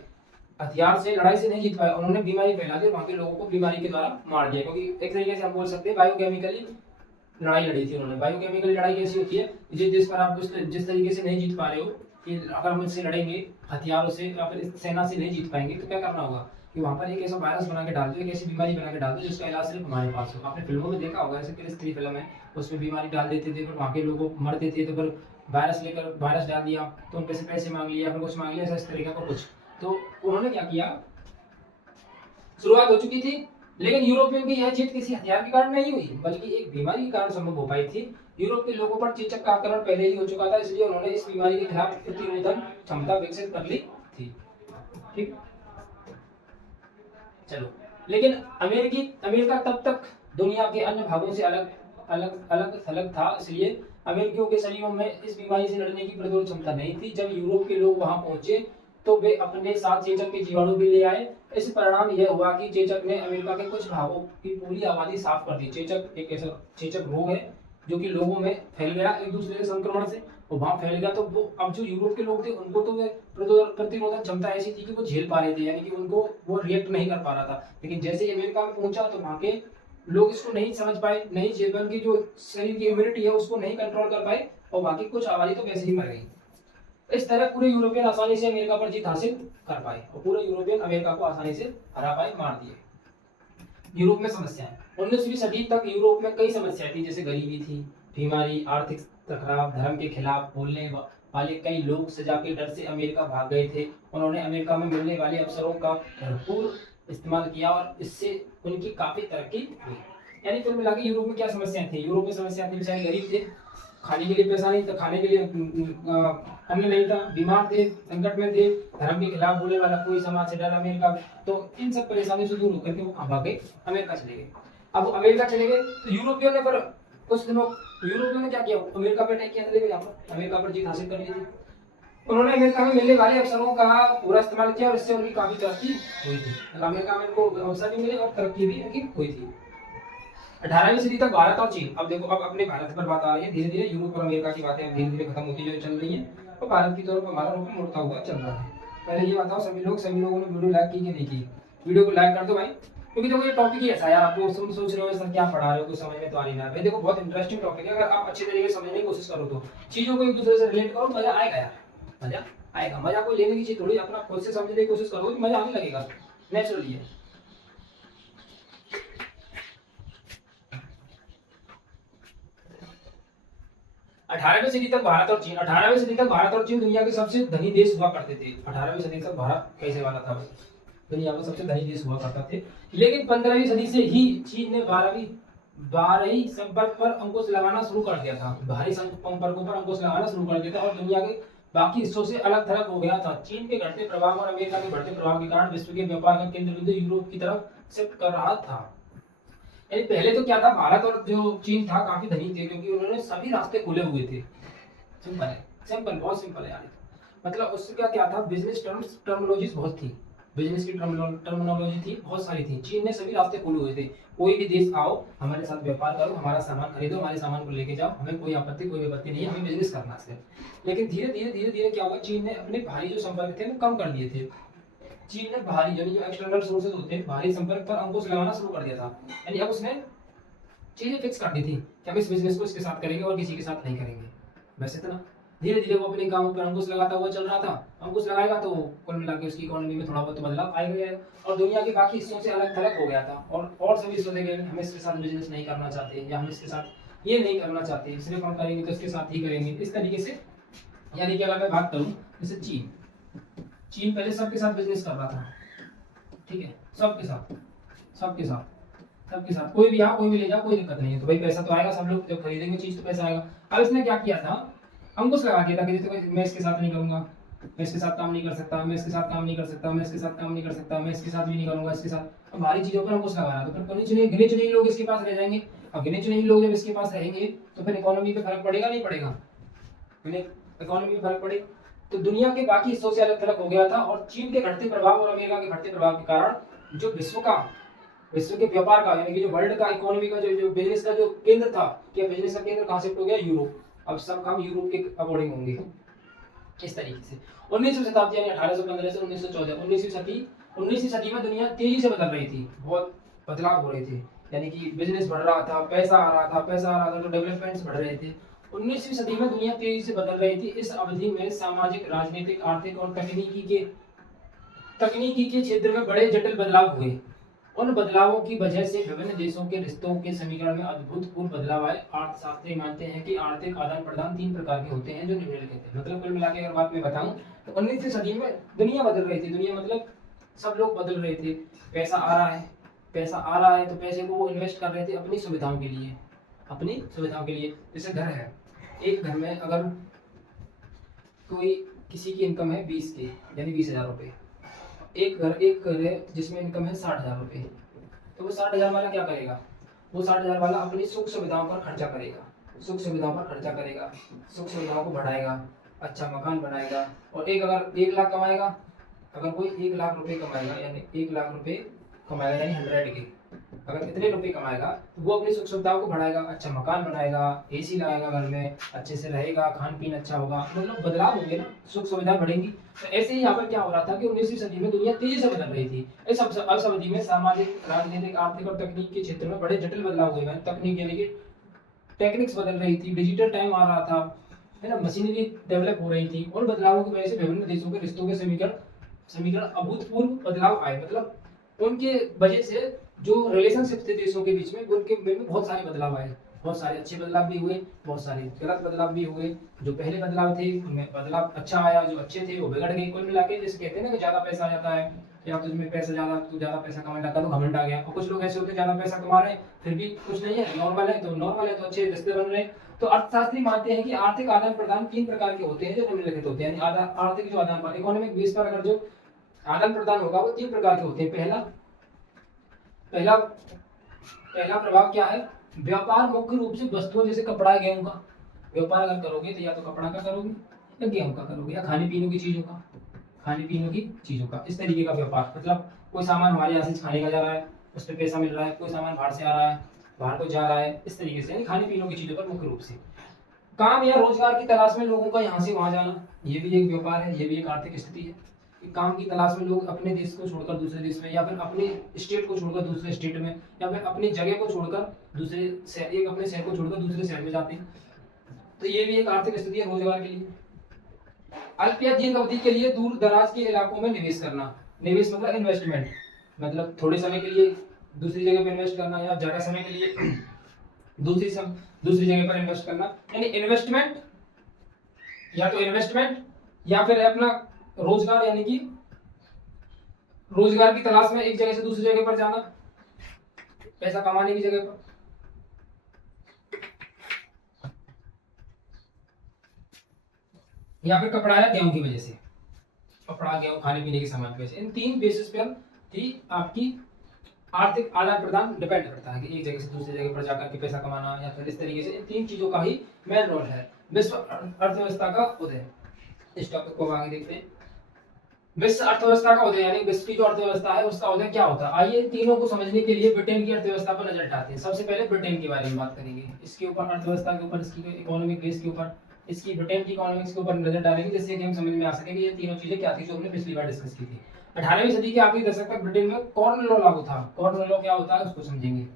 हथियार से, लड़ाई से नहीं जीत पाए, उन्होंने बीमारी फैला दी, वहां के लोगों को बीमारी के द्वारा मार दिया। क्योंकि एक तरीके से हम बोल सकते हैं बायोकेमिकली लड़ाई लड़ी थी उन्होंने। बायोकेमिकल लड़ाई कैसी होती है? जिस पर आप जिस तरीके से नहीं जीत पा रहे हो, कि अगर हम इससे लड़ेंगे हथियारों से या फिर सेना से नहीं जीत पाएंगे, तो क्या करना होगा कि वहां पर एक ऐसा वायरस बना के डाल दो, एक ऐसी बीमारी बना के डाल दो जिसका इलाज सिर्फ हमारे पास हो। आपने फिल्मों में देखा होगा, ऐसे क्रिस 3 फिल्म है, उसमें बीमारी डाल देते थे, फिर वहां के लोग मरते थे, तो फिर वायरस डाल दिया तो उनसे पैसे मांग लिया, फिर कुछ मांग लिया, ऐसा इस तरीके का कुछ। तो उन्होंने क्या किया, शुरुआत हो चुकी थी लेकिन यूरोपियन की यह जीत किसी हथियार के कारण नहीं हुई, बल्कि एक बीमारी के कारण संभव हो पाई थी। यूरोप के लोगों पर चेचक का आक्रमण पहले ही हो चुका था, इसलिए उन्होंने इस बीमारी के खिलाफ प्रतिरोधक क्षमता विकसित कर ली थी। ठीक, चलो। लेकिन अमेरिका तब तक दुनिया के अन्य भागों से अलग थलग था, इसलिए अमेरिकियों के शरीरों में इस बीमारी से लड़ने की प्रतिरोधक क्षमता नहीं थी। जब यूरोप के लोग वहां पहुंचे तो वे अपने साथ चेचक के जीवाणु भी ले आए। इस परिणाम यह हुआ कि चेचक ने अमेरिका के कुछ भागों की पूरी आबादी साफ कर दी। चेचक एक ऐसा चेचक रोग है जो कि लोगों में फैल गया एक दूसरे के संक्रमण से, वो वहां फैल गया। तो वो अब जो यूरोप के लोग थे उनको तो प्रतिरोधक क्षमता ऐसी थी कि वो झेल पा रहे थे, यानी कि उनको वो रिएक्ट नहीं कर पा रहा था। लेकिन जैसे ही अमेरिका में पहुंचा तो वहां के लोग इसको नहीं समझ पाए, नहीं झेल पाए, उनकी जो शरीर की इम्यूनिटी है उसको नहीं कंट्रोल कर पाए, और बाकी कुछ आबादी तो वैसे ही मर गई। इस तरह पूरे यूरोपियन आसानी से अमेरिका पर जीत हासिल कर पाए और पूरे यूरोपियन अमेरिका को आसानी से हरा पाए, मार दिए। यूरोप में समस्याएं। 19वीं सदी तक यूरोप में कई समस्याएं थी, जैसे गरीबी थी, बीमारी, आर्थिक टकराव, धर्म के खिलाफ बोलने वाले कई लोग सजा के डर से अमेरिका भाग गए थे। उन्होंने अमेरिका में मिलने वाले अवसरों का भरपूर इस्तेमाल किया और इससे उनकी काफी तरक्की हुई। यानी कुल मिला के यूरोप में क्या समस्याएं थी? यूरोप में समस्या थी, बेचारे गरीब थे, खाने के लिए पैसा नहीं था, खाने के लिए अन्न नहीं था, बीमार थे, संकट में थे, धर्म के खिलाफ बोलने वाला कोई समाज से डर अमेरिका। तो इन सब परेशानियों से दूर होकर के वो कहाँ गए? अमेरिका चले गए। अब अमेरिका चले गए तो यूरोपियों ने पर कुछ दिनों यूरोपियों ने क्या किया? अमेरिका पे अटैक किया था। देखो यहाँ पर अमेरिका पर जीत हासिल कर ली थी। उन्होंने अमेरिका में मिलने वाले अवसरों का पूरा इस्तेमाल किया और इससे उनकी काफी तरक्की हुई थी। अमेरिका में उनको अवसर भी मिले और तरक्की भी उनकी हुई थी। 18वीं सदी तक भारत और चीन। अब देखो, अब अपने भारत पर बात आ रही है, धीरे धीरे यूरोप और अमेरिका की बातें धीरे धीरे खत्म होती जो चल रही है, तो भारत की तरफ हमारा रुख मुड़ता हुआ चल रहा है। पहले ये बताओ सभी लोगों ने वीडियो लाइक की कि नहीं की? वीडियो को लाइक कर दो भाई, क्योंकि देखो ये टॉपिक ही ऐसा है, आप लोग सोच रहे हो सर क्या पढ़ा रहे हो, कुछ समझ में तो आ नहीं रहा भाई। देखो बहुत इंटरेस्टिंग टॉपिक है, अगर आप अच्छे तरीके से समझने की कोशिश करो तो चीजों को एक दूसरे से रिलेट करो, मजा आएगा यार, मजा आएगा। मजा कोई लेने की चीज थोड़ी, अपना खुद से समझने की कोशिश करो, मजा आने लगेगा नेचुरली है। 18वीं सदी तक भारत और चीन। 18वीं सदी तक भारत और चीन दुनिया के सबसे धनी देश हुआ करते थे। 18वीं सदी तक भारत कैसे वाला था? दुनिया का सबसे धनी देश हुआ करता थे। लेकिन 15वीं सदी से ही चीन ने बारही संपर्क पर अंकुश लगाना शुरू कर दिया था। बाहरी संपर्कों पर अंकुश लगाना शुरू कर दिया था और दुनिया के बाकी हिस्सों से अलग थलग हो गया था। चीन के घटते प्रभाव और अमेरिका के बढ़ते प्रभाव के कारण विश्व के व्यापार का केंद्र बिंदु यूरोप की तरफ शिफ्ट कर रहा था। यानी पहले तो क्या था, भारत और जो चीन था काफी धनी थे, क्योंकि उन्होंने सभी रास्ते खुले हुए थे। सिंपल है, सिंपल, बहुत सिंपल है यार। मतलब उसका क्या था, बिजनेस टर्मिनोलॉजीज बहुत थी, बिजनेस की टर्मिनोलॉजी थी, बहुत सारी थी। चीन ने सभी रास्ते खोले हुए थे, कोई भी देश आओ हमारे साथ व्यापार करो, हमारा सामान खरीदो, हमारे सामान को लेके जाओ, हमें कोई आपत्ति कोई विपत्ति नहीं है, हमें बिजनेस करना है। लेकिन धीरे धीरे क्या हुआ, चीन ने अपने भारी जो संपर्क थे वो कम कर दिए थे। चीन ने भारी यानी जो एक्सटर्नल सोर्सेज होते हैं, भारी संपर्क पर अंकुश लगाना शुरू कर दिया था। यानी अब उसने चीजें फिक्स कर दी थी कि हम इस बिजनेस को इसके साथ करेंगे और किसी के साथ नहीं करेंगे। वैसे तो ना धीरे धीरे वो अपने कामों पर अंकुश लगाता हुआ चल रहा था। अंकुश लगाएगा तो कुल मिला के उसकी इकोनॉमी में थोड़ा बहुत बदलाव आएगा और दुनिया के बाकी हिस्सों से अलग थलग हो गया था। और सभी सोचे गए हम इसके साथ बिजनेस नहीं करना चाहते, या हम इसके साथ ये नहीं करना चाहते, सिर्फ हम करेंगे तो इसके साथ ही करेंगे, इस तरीके से। यानी कि अगर मैं बात करूँ जैसे चीन पहले सबके साथ बिजनेस कर रहा था, ठीक है, सबके साथ कोई भी आओ कोई भी ले जाओ, कोई दिक्कत नहीं है। तो भाई पैसा तो आएगा, सब लोग जब खरीदेंगे चीज तो पैसा आएगा। अब इसने क्या किया था, अंकुश लगा दिया था कि जैसे मैं इसके साथ नहीं करूंगा, मैं इसके साथ काम नहीं कर सकता, मैं इसके साथ काम नहीं कर सकता, मैं इसके साथ काम नहीं कर सकता, मैं इसके साथ भी नहीं करूंगा, इसके साथ। अब भारी चीजों पर अंकुश लगा रहा है, तो फिर गिने चुने लोग इसके पास रह जाएंगे। अब गिने चुने लोग जब इसके पास रहेंगे तो फिर इकोनॉमी पे फर्क पड़ेगा नहीं पड़ेगा? इकोनॉमी में फर्क पड़े तो दुनिया के बाकी हिस्सों से अलग थलग हो गया था। और चीन के घटते प्रभाव और अमेरिका के घटते प्रभाव के कारण जो विश्व के व्यापार का यानी कि जो वर्ल्ड का इकोनॉमी का जो बिजनेस का जो केंद्र था, क्या बिजनेस का केंद्र कहां शिफ्ट हो गया? यूरोप। अब सब काम यूरोप के अकॉर्डिंग होंगे इस तरीके से। 19वीं शताब्दी यानी 1815 से 1914, 19वीं सदी में दुनिया तेजी से बदल रही थी, बहुत बदलाव हो रहे थे। यानी कि बिजनेस बढ़ रहा था, पैसा आ रहा था, तो डेवलपमेंट्स बढ़ रहे थे। 19वीं सदी में दुनिया तेजी से बदल रही थी। इस अवधि में सामाजिक, राजनीतिक, आर्थिक और तकनीकी के क्षेत्र में बड़े जटिल बदलाव हुए। उन बदलावों की वजह से विभिन्न देशों के रिश्तों के समीकरण में अद्भुतपूर्व बदलाव आए। अर्थशास्त्री मानते हैं कि आर्थिक आदान प्रदान 3 प्रकार के होते हैं जो निम्नलिखित हैं। मतलब कुल मिला के अगर बात मैं बताऊं तो 19वीं सदी में दुनिया बदल रही थी। दुनिया मतलब सब लोग बदल रहे थे, पैसा आ रहा है, पैसा आ रहा है तो पैसे को वो इन्वेस्ट कर रहे थे अपनी सुविधाओं के लिए, अपनी सुविधाओं के लिए। जैसे घर है, एक घर में अगर कोई किसी की इनकम है 20 की यानी 20,000 रुपये, एक घर है जिसमें इनकम है 60,000 रुपये, तो वो 60,000 वाला क्या करेगा, वो 60,000 वाला अपनी सुख सुविधाओं पर खर्चा करेगा, सुख सुविधाओं पर खर्चा करेगा, सुख सुविधाओं को बढ़ाएगा, अच्छा मकान बनाएगा। और एक अगर 1 लाख कमाएगा, अगर कोई 1 लाख रुपए कमाएगा यानी 1 लाख रुपए कमाएगा यानी 100 के, अगर इतने रुपए कमाएगा तो वो अपनी सुख सुविधाओं को बढ़ाएगा, अच्छा मकान बनाएगा, एसी लगाएगा घर में, अच्छे से रहेगा, खान पीन अच्छा होगा, मतलब बदलाव होंगे ना, सुख सुविधाएं बढ़ेंगी। तो ऐसे ही यहाँ पर क्या हो रहा था कि 19वीं सदी में दुनिया तेजी से बदल रही थी। इस अवधि में सामाजिक, राजनीतिक, आर्थिक और तकनीक के क्षेत्र में बड़े जटिल बदलाव हुए हैं। तकनीक यानी कि टेक्निक्स बदल रही थी, डिजिटल टाइम आ रहा था, है ना, मशीनरी डेवलप हो रही थी। उन बदलावों की वजह से विभिन्न देशों के रिश्तों के समीकरण अभूतपूर्व बदलाव आए। मतलब उनके वजह से जो रिलेशनशिप थे देशों के बीच में, उनके में बहुत सारे बदलाव आए, बहुत सारे अच्छे बदलाव भी हुए, बहुत सारे गलत बदलाव भी हुए। जो पहले बदलाव थे उनमें बदलाव अच्छा आया, जो अच्छे थे वो बिगड़ गए। कुल मिला के जैसे कहते हैं ना कि ज्यादा पैसा आ जाता है या तुझमें पैसा ज्यादा, तू ज्यादा पैसा कमाने लगा तो घमंड आ गया। और कुछ लोग ऐसे होते हैं ज्यादा पैसा कमा रहे हैं फिर भी कुछ नहीं है, नॉर्मल है तो नॉर्मल है, तो अच्छे रिश्ते बन रहे हैं। तो अर्थशास्त्री मानते हैं कि आर्थिक आदान प्रदान 3 प्रकार के होते हैं जो निम्नलिखित होते हैं। यानी आर्थिक जो आदान प्रदान इकोनॉमिक बेस पर अगर जो आदान प्रदान होगा वो 3 प्रकार के होते हैं। पहला प्रभाव क्या है, व्यापार मुख्य रूप से वस्तुओं जैसे कपड़ा, गेहूं का व्यापार अगर करोगे तो या तो कपड़ा का करोगे या गेहूं का करोगे या खाने पीने की चीजों का, इस तरीके का व्यापार। मतलब कोई सामान हमारे यहाँ से खाने का जा रहा है, उस पर पैसा मिल रहा है, कोई सामान बाहर से आ रहा है, बाहर को जा रहा है, इस तरीके से यानी खाने पीने की चीजों पर मुख्य रूप से। काम या रोजगार की तलाश में लोगों का यहाँ से वहां जाना, ये भी एक व्यापार है, ये भी एक आर्थिक स्थिति है। काम की तलाश में लोग अपने देश को छोड़कर दूसरे देश में, या फिर अपने स्टेट को छोड़कर दूसरे स्टेट में, या फिर अपनी जगह को छोड़कर दूसरे शहर, एक अपने शहर को छोड़कर दूसरे शहर में जाते हैं। तो ये भी एक आर्थिक स्थिति है रोजगार के लिए। अल्प या दीर्घ अवधि के लिए दूर दराज के इलाकों में निवेश करना, निवेश मतलब इन्वेस्टमेंट, मतलब थोड़े समय के लिए दूसरी जगह पर इन्वेस्ट करना या ज्यादा समय के लिए दूसरी जगह पर इन्वेस्ट करना। यानी इन्वेस्टमेंट या फिर अपना रोजगार, यानी कि रोजगार की तलाश में एक जगह से दूसरी जगह पर जाना पैसा कमाने की जगह पर। या फिर कपड़ा या गेहूं की वजह से, कपड़ा गेहूं खाने पीने के सामान की वजह से। इन 3 बेसिस पर ही आपकी आर्थिक आदान प्रदान डिपेंड करता है कि एक जगह से दूसरी जगह पर जाकर के पैसा कमाना या फिर इस तरीके से। इन 3 चीजों का ही मेन रोल है विश्व अर्थव्यवस्था का उदय। इस टॉपिक को आगे देखते हैं। विश्व अर्थव्यवस्था का उदय यानी विश्व की जो अर्थव्यवस्था है उसका उदय क्या होता है। आइए तीनों को समझने के लिए ब्रिटेन की अर्थव्यवस्था पर नजर डालते हैं। सबसे पहले ब्रिटेन के बारे में बात करेंगे, इसके ऊपर अर्थव्यवस्था के ऊपर, इसकी इकोनॉमिक बेस के ऊपर, इसकी ब्रिटेन की इकोनॉमिक्स के ऊपर नजर डालेंगे, जिससे कि हम समझ में आ सके कि ये तीनों चीजें क्या थी जो हमने पिछली बार डिस्कस की थी। 18वीं सदी के आखिरी दशक तक ब्रिटेन में कॉर्न लॉ लागू था। कॉर्न लॉ क्या होता है उसको समझेंगे।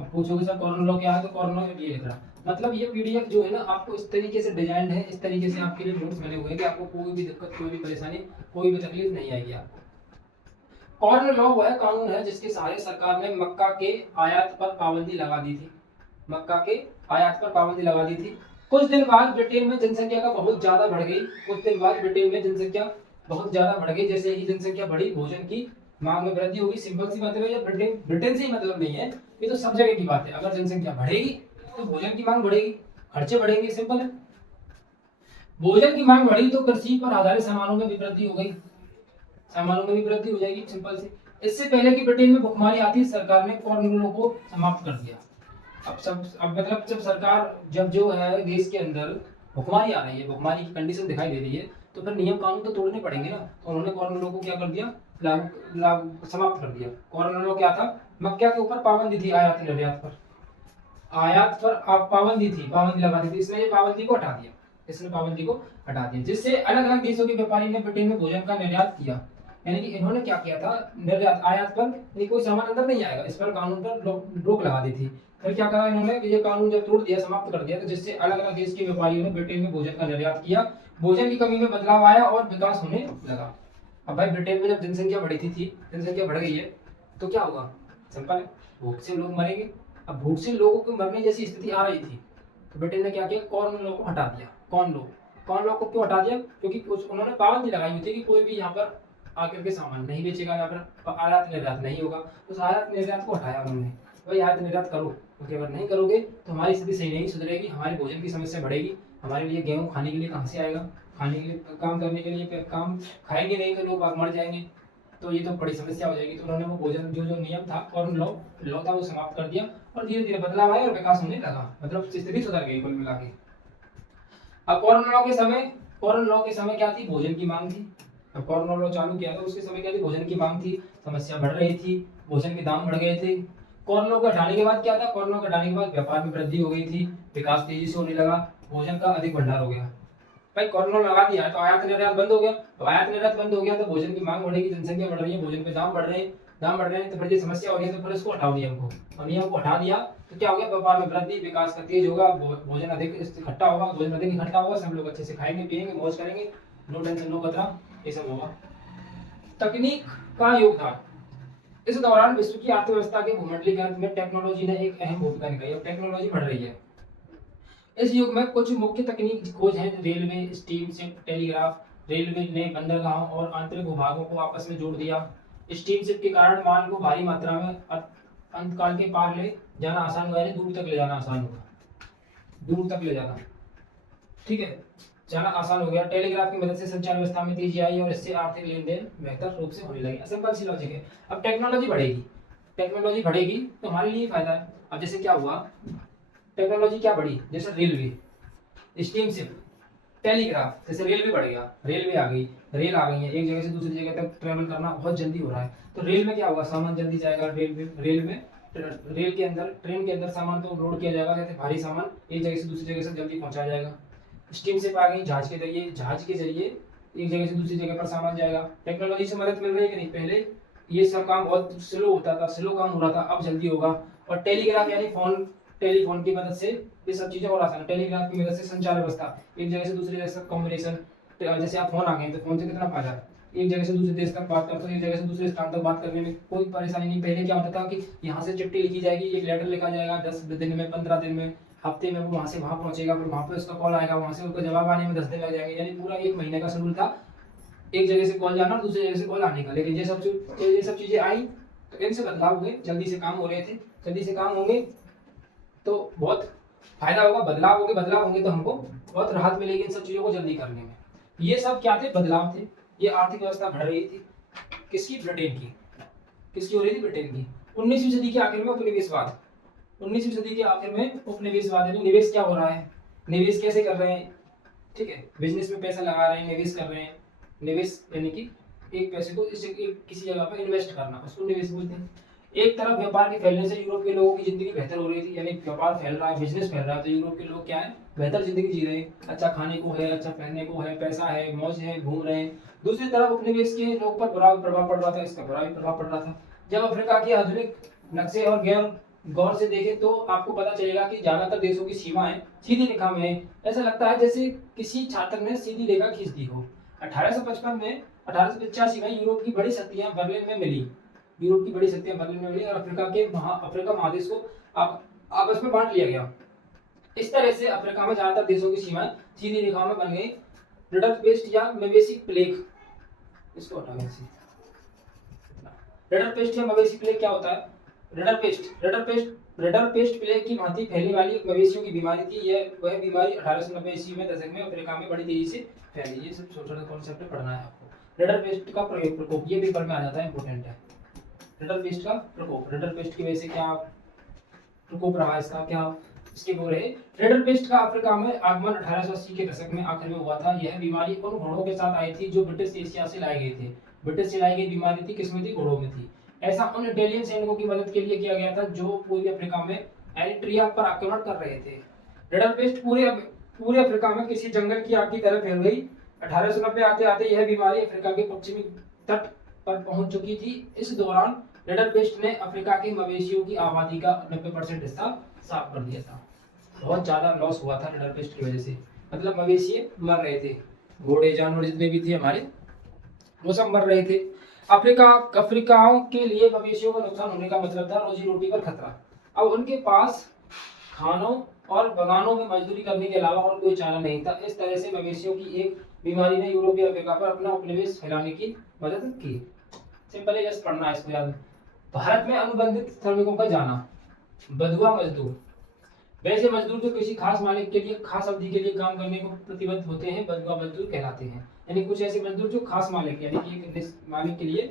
अब पूछोगे सर कॉर्न लॉ क्या है, तो कॉर्न लॉ ये लिख रहा, मतलब ये पीडीएफ जो है ना आपको इस तरीके से डिजाइन है, इस तरीके से आपके लिए नोट्स बने हुए हैं कि आपको कोई भी दिक्कत, कोई भी परेशानी, कोई भी तकलीफ नहीं आएगी आपको। कॉर्न लॉ वह कानून है जिसके सहारे सरकार ने मक्का के आयात पर पाबंदी लगा दी थी। मक्का के आयात पर पाबंदी लगा दी थी। कुछ दिन बाद ब्रिटेन में जनसंख्या का बहुत ज्यादा बढ़ गई। कुछ दिन बाद ब्रिटेन में जनसंख्या बहुत ज्यादा बढ़ गई। जैसे ही जनसंख्या बढ़ी, भोजन की मांग में वृद्धि होगी। सिंपल सी बात है भैया, ब्रिटेन से ही मतलब नहीं है, ये तो सब जगह की बात है। अगर जनसंख्या बढ़ेगी तो भोजन की मांग बढ़ेगी, खर्चे बढ़ेंगे, सिंपल है। भोजन की मांग बढ़ी तो कृषि पर आधारित सामानों में भी वृद्धि हो गई, सामानों में भी वृद्धि हो जाएगी, सिंपल से। इससे पहले कि ब्रिटेन में भुखमरी आती, सरकार ने कॉर्न लॉ को समाप्त कर दिया। अब मतलब जब सरकार, जब जो है देश के अंदर भुखमरी आ रही है, भुखमरी की कंडीशन दिखाई दे रही है, तो फिर नियम कानून तो तोड़ने पड़ेंगे ना। तो उन्होंने कॉर्न लॉ को क्या कर दिया, लागू समाप्त कर दिया। कॉर्न लॉ क्या था, मक्का के ऊपर पाबंदी थी, आयात निर्यात पर, आयात पर पाबंदी थी, पाबंदी लगा दी थी। इसने ये पाबंदी को हटा दिया, इसने पाबंदी को हटा दिया, जिससे अलग अलग देशों के व्यापारी ने ब्रिटेन में भोजन का निर्यात किया। यानी कि इन्होंने क्या किया था, निर्यात, आयात पर कोई सामान अंदर नहीं आएगा, इस पर कानून पर रोक लगा दी थी। फिर क्या करा इन्होंने, ये कानून जब तोड़ दिया, समाप्त कर दिया, तो जिससे अलग अलग देश के व्यापारियों ने ब्रिटेन में भोजन का निर्यात किया। भोजन की कमी में बदलाव आया और विकास होने लगा। अब भाई ब्रिटेन में जब जनसंख्या बढ़ी थी, जनसंख्या बढ़ गई है, तो क्या होगा, सिंपल है, भूख से लोग मरेंगे। अब भूख से लोगों को मरने जैसी स्थिति आ रही थी, तो ब्रिटेन ने क्या किया, कॉर्न लॉ को हटा दिया। कॉर्न लॉ को क्यों हटा दिया, क्योंकि उन्होंने पाबंदी लगाई हुई थी कि कोई भी यहाँ पर आकर के सामान नहीं बेचेगा, या फिर आयात निर्यात नहीं होगा। उस आयात निर्यात को हटाया उन्होंने, भाई आयात निर्यात करो, क्योंकि अगर नहीं करोगे तो हमारी स्थिति सही नहीं सुधरेगी, हमारे भोजन की समस्या बढ़ेगी, हमारे लिए गेहूँ खाने के लिए कहाँ से आएगा, खाने के लिए काम करने के लिए काम खाएंगे नहीं तो लोग मर जाएंगे, तो ये तो बड़ी समस्या हो जाएगी। तो उन्होंने वो भोजन जो नियम था और लॉ था वो समाप्त कर दिया, और धीरे धीरे बदलाव आया और विकास होने लगा, मतलब स्थिति सुधर गई कुल मिला के। अब कॉर्न लॉ के समय क्या थी, भोजन की मांग थी। अब कॉर्न लॉ चालू किया था उसके समय क्या थी, भोजन की मांग थी, समस्या बढ़ रही थी, भोजन के दाम बढ़ गए थे। कॉर्न लॉ को हटाने के बाद क्या था, कॉर्न लॉ को हटाने के बाद व्यापार में वृद्धि हो गई थी, विकास तेजी से होने लगा, भोजन का अधिक भंडार हो गया। भाई कॉर्न लॉ लगा दिया तो आयात निर्यात बंद हो गया, तो आयात निर्यात बंद हो गया तो भोजन की मांग बढ़ेगी, जनसंख्या बढ़ रही है, भोजन पे दाम बढ़ रहे हैं, तो फिर ये समस्या हो रही है, तो फिर इसको हटाओ नियम को, और नियम को हटा दिया तो क्या हो गया, व्यापार में वृद्धि, विकास का तेज होगा, भोजन अधिक इकट्ठा होगा, भोजन अधिक इकट्ठा होगा, सब लोग अच्छे से खाएंगे पिएंगे, मौज करेंगे, नो टेंशन नो खतरा, ये सब होगा। तकनीक का योगदान, इस दौरान विश्व की अर्थव्यवस्था के भूमंडलीकरण में टेक्नोलॉजी ने एक अहम भूमिका निभाई। अब टेक्नोलॉजी बढ़ रही है। इस युग में कुछ मुख्य तकनीक की खोज है, railway, steam ship, telegraph. Railway ने बंदरगाहों और आंतरिक भूभागों को आपस में जोड़ दिया। स्टीम शिप के कारण माल को भारी मात्रा में अंतकाल के पार ले जाना आसान हुआ, दूर तक ले जाना आसान हुआ, दूर तक ले जाना, ठीक है, जाना आसान हो गया। टेलीग्राफ की मदद से संचार व्यवस्था में तेजी आई और इससे आर्थिक लेन देन बेहतर रूप से होने लगे। सिंपल सी लॉजिक है। अब टेक्नोलॉजी बढ़ेगी तो हमारे लिए फायदा है। अब जैसे क्या हुआ, टेक्नोलॉजी क्या बढ़ी, जैसे रेलवे, स्टीम शिप, टेलीग्राफ, जैसे रेलवे बढ़ गया, रेलवे आ गई, रेल आ गई है, एक जगह से दूसरी जगह तक ट्रेवल करना बहुत जल्दी हो रहा है। तो रेल में क्या होगा, सामान जल्दी जाएगा, रेल के अंदर, ट्रेन के अंदर सामान तो लोड किया जाएगा, जैसे भारी सामान एक जगह से दूसरी जगह से जल्दी पहुंचाया जाएगा। स्टीम शिप आ गई, जहाज के जरिए एक जगह से दूसरी जगह पर सामान जाएगा। टेक्नोलॉजी से मदद मिल रही है कि नहीं, पहले ये सब काम बहुत स्लो होता था, स्लो काम हो रहा था, अब जल्दी होगा। और टेलीग्राफ यानी टेलीफोन की मदद से ये सब चीजें और आसान है। टेलीग्राफ की मदद से संचार व्यवस्था, एक जगह से दूसरी जगह तक कम्युनिकेशन, जैसे आप फोन आ गए तो फोन से कितना फायदा है, एक जगह से दूसरे देश तक बात करते हो, एक जगह से दूसरे स्थान तक बात करने में कोई परेशानी नहीं। पहले क्या होता था कि यहाँ से चिट्ठी लिखी जाएगी, एक लेटर लिखा जाएगा, 10 दिन में, 15 दिन में, हफ्ते में वो वहाँ से वहाँ पहुंचेगा, फिर वहाँ पे उसका कॉल आएगा, वहाँ से उसका जवाब आने में 10 दिन लग जाएंगे, यानी पूरा 1 महीने का शेड्यूल था एक जगह से कॉल जाना और दूसरी जगह से कॉल आने का। लेकिन ये सब चीजें आई तो इनसे बदलाव हुए, जल्दी से काम हो रहे थे, जल्दी से काम होंगे तो बहुत फायदा होगा, बदलाव होंगे तो हमको बहुत राहत मिलेगी इन सब चीजों को जल्दी करने में। ये सब क्या थे, बदलाव थे। ये आर्थिक व्यवस्था बढ़ रही थी, किसकी, ब्रिटेन की। किसकी हो रही थी, ब्रिटेन की। 19वीं सदी के आखिर में उपनिवेशवाद, 19वीं सदी के आखिर में उपनिवेशवाद यानी निवेश क्या हो रहा है, निवेश कैसे कर रहे हैं, ठीक है, बिजनेस में पैसा लगा रहे हैं, निवेश कर रहे हैं। निवेश यानी कि एक पैसे को किसी जगह पर इन्वेस्ट करना, उसको निवेश बोलते हैं। एक तरफ व्यापार के फैलने से यूरोप के लोगों की जिंदगी बेहतर हो रही थी, यानी व्यापार फैल रहा है, बिजनेस फैल रहा है, तो यूरोप के लोग क्या है, बेहतर जिंदगी जी रहे हैं, अच्छा खाने को है, अच्छा पहनने को है, पैसा है, मौज है, घूम रहे हैं। दूसरी तरफ उपनिवेश के लोग पर बुरा प्रभाव पड़ रहा था, इसका बुरा भी प्रभाव पड़ रहा था। जब अफ्रीका के आधुनिक नक्शे और गौर से देखें तो आपको पता चलेगा कि ज्यादातर देशों की सीमाएं सीधी रेखा में है। ऐसा लगता है जैसे किसी छात्र ने सीधी रेखा खींच दी हो। 1885 में यूरोप की बड़ी शक्तियां बर्लिन में मिली, और अफ्रीका महादेश को आपस में बांट लिया गया। इस तरह से अफ्रीका में ज्यादातर देशों की सीमाएं सीधी रेखाओं में बन गई। रिडरपेस्ट या मवेशी प्लेग, इसको हटा दें। रिडरपेस्ट या मवेशी प्लेग क्या होता है, रिडरपेस्ट प्लेग की भांति फैलने वाली एक मवेशियों की बीमारी थी। वह बीमारी 1890 ईस्वी में दशक में अफ्रीका में बड़ी तेजी से फैली। ये सब छोटा कॉन्सेप्ट पढ़ना है आपको। रिडरपेस्ट का प्रकोप, ये पेपर में आ जाता है, इंपोर्टेंट है। रिडरपेस्ट का प्रकोप, रिडरपेस्ट की वजह से क्या प्रकोप रहा, इसका क्या इसके वो रहे। रिडरपेस्ट का अफ्रीका में आगमन 1880 के दशक में आखिर में हुआ था। यह बीमारी उन घोड़ों के साथ आई थी जो ब्रिटिश एशिया से लाए गए थे। ब्रिटिश से लाई गई बीमारी थी, किसमें थी, घोड़ों में थी। ऐसा उन इटालियन सैनिकों की मदद के लिए किया गया था जो पूर्वी अफ्रीका में एरिट्रिया पर आक्रमण कर रहे थे। रिडरपेस्ट पूरे अफ्रीका में किसी जंगल की आग की तरह फैल गई। 1890 आते आते यह बीमारी अफ्रीका के पश्चिमी तट पर पहुंच चुकी थी। इस दौरान रिडरपेस्ट ने अफ्रीका के मवेशियों की आबादी का 90% हिस्सा साफ कर दिया था। बहुत ज्यादा लॉस हुआ था रिडरपेस्ट की वजह से, मतलब मवेशी मर रहे थे, घोड़े जानवर जितने भी थे हमारे वो सब मर रहे थे। अफ्रीकाओं के लिए मवेशियों का नुकसान होने का मतलब था रोजी रोटी पर खतरा। अब उनके पास खानों और बगानों में मजदूरी करने के अलावा और कोई चारा नहीं था। इस तरह से मवेशियों की एक बीमारी ने यूरोपीय अफ्रीका पर अपना उपनिवेश फैलाने की मदद की। सिंपल है, जस्ट पढ़ना है इसको याद। भारत में अनुबंधित श्रमिकों का जाना। बंधुआ मजदूर, वैसे मजदूर जो किसी खास मालिक के लिए खास अवधि के लिए काम करने को प्रतिबद्ध होते हैं बंधुआ मजदूर कहलाते हैं। यानी कुछ ऐसे मजदूर जो खास मालिक यानी कि एक मालिक के लिए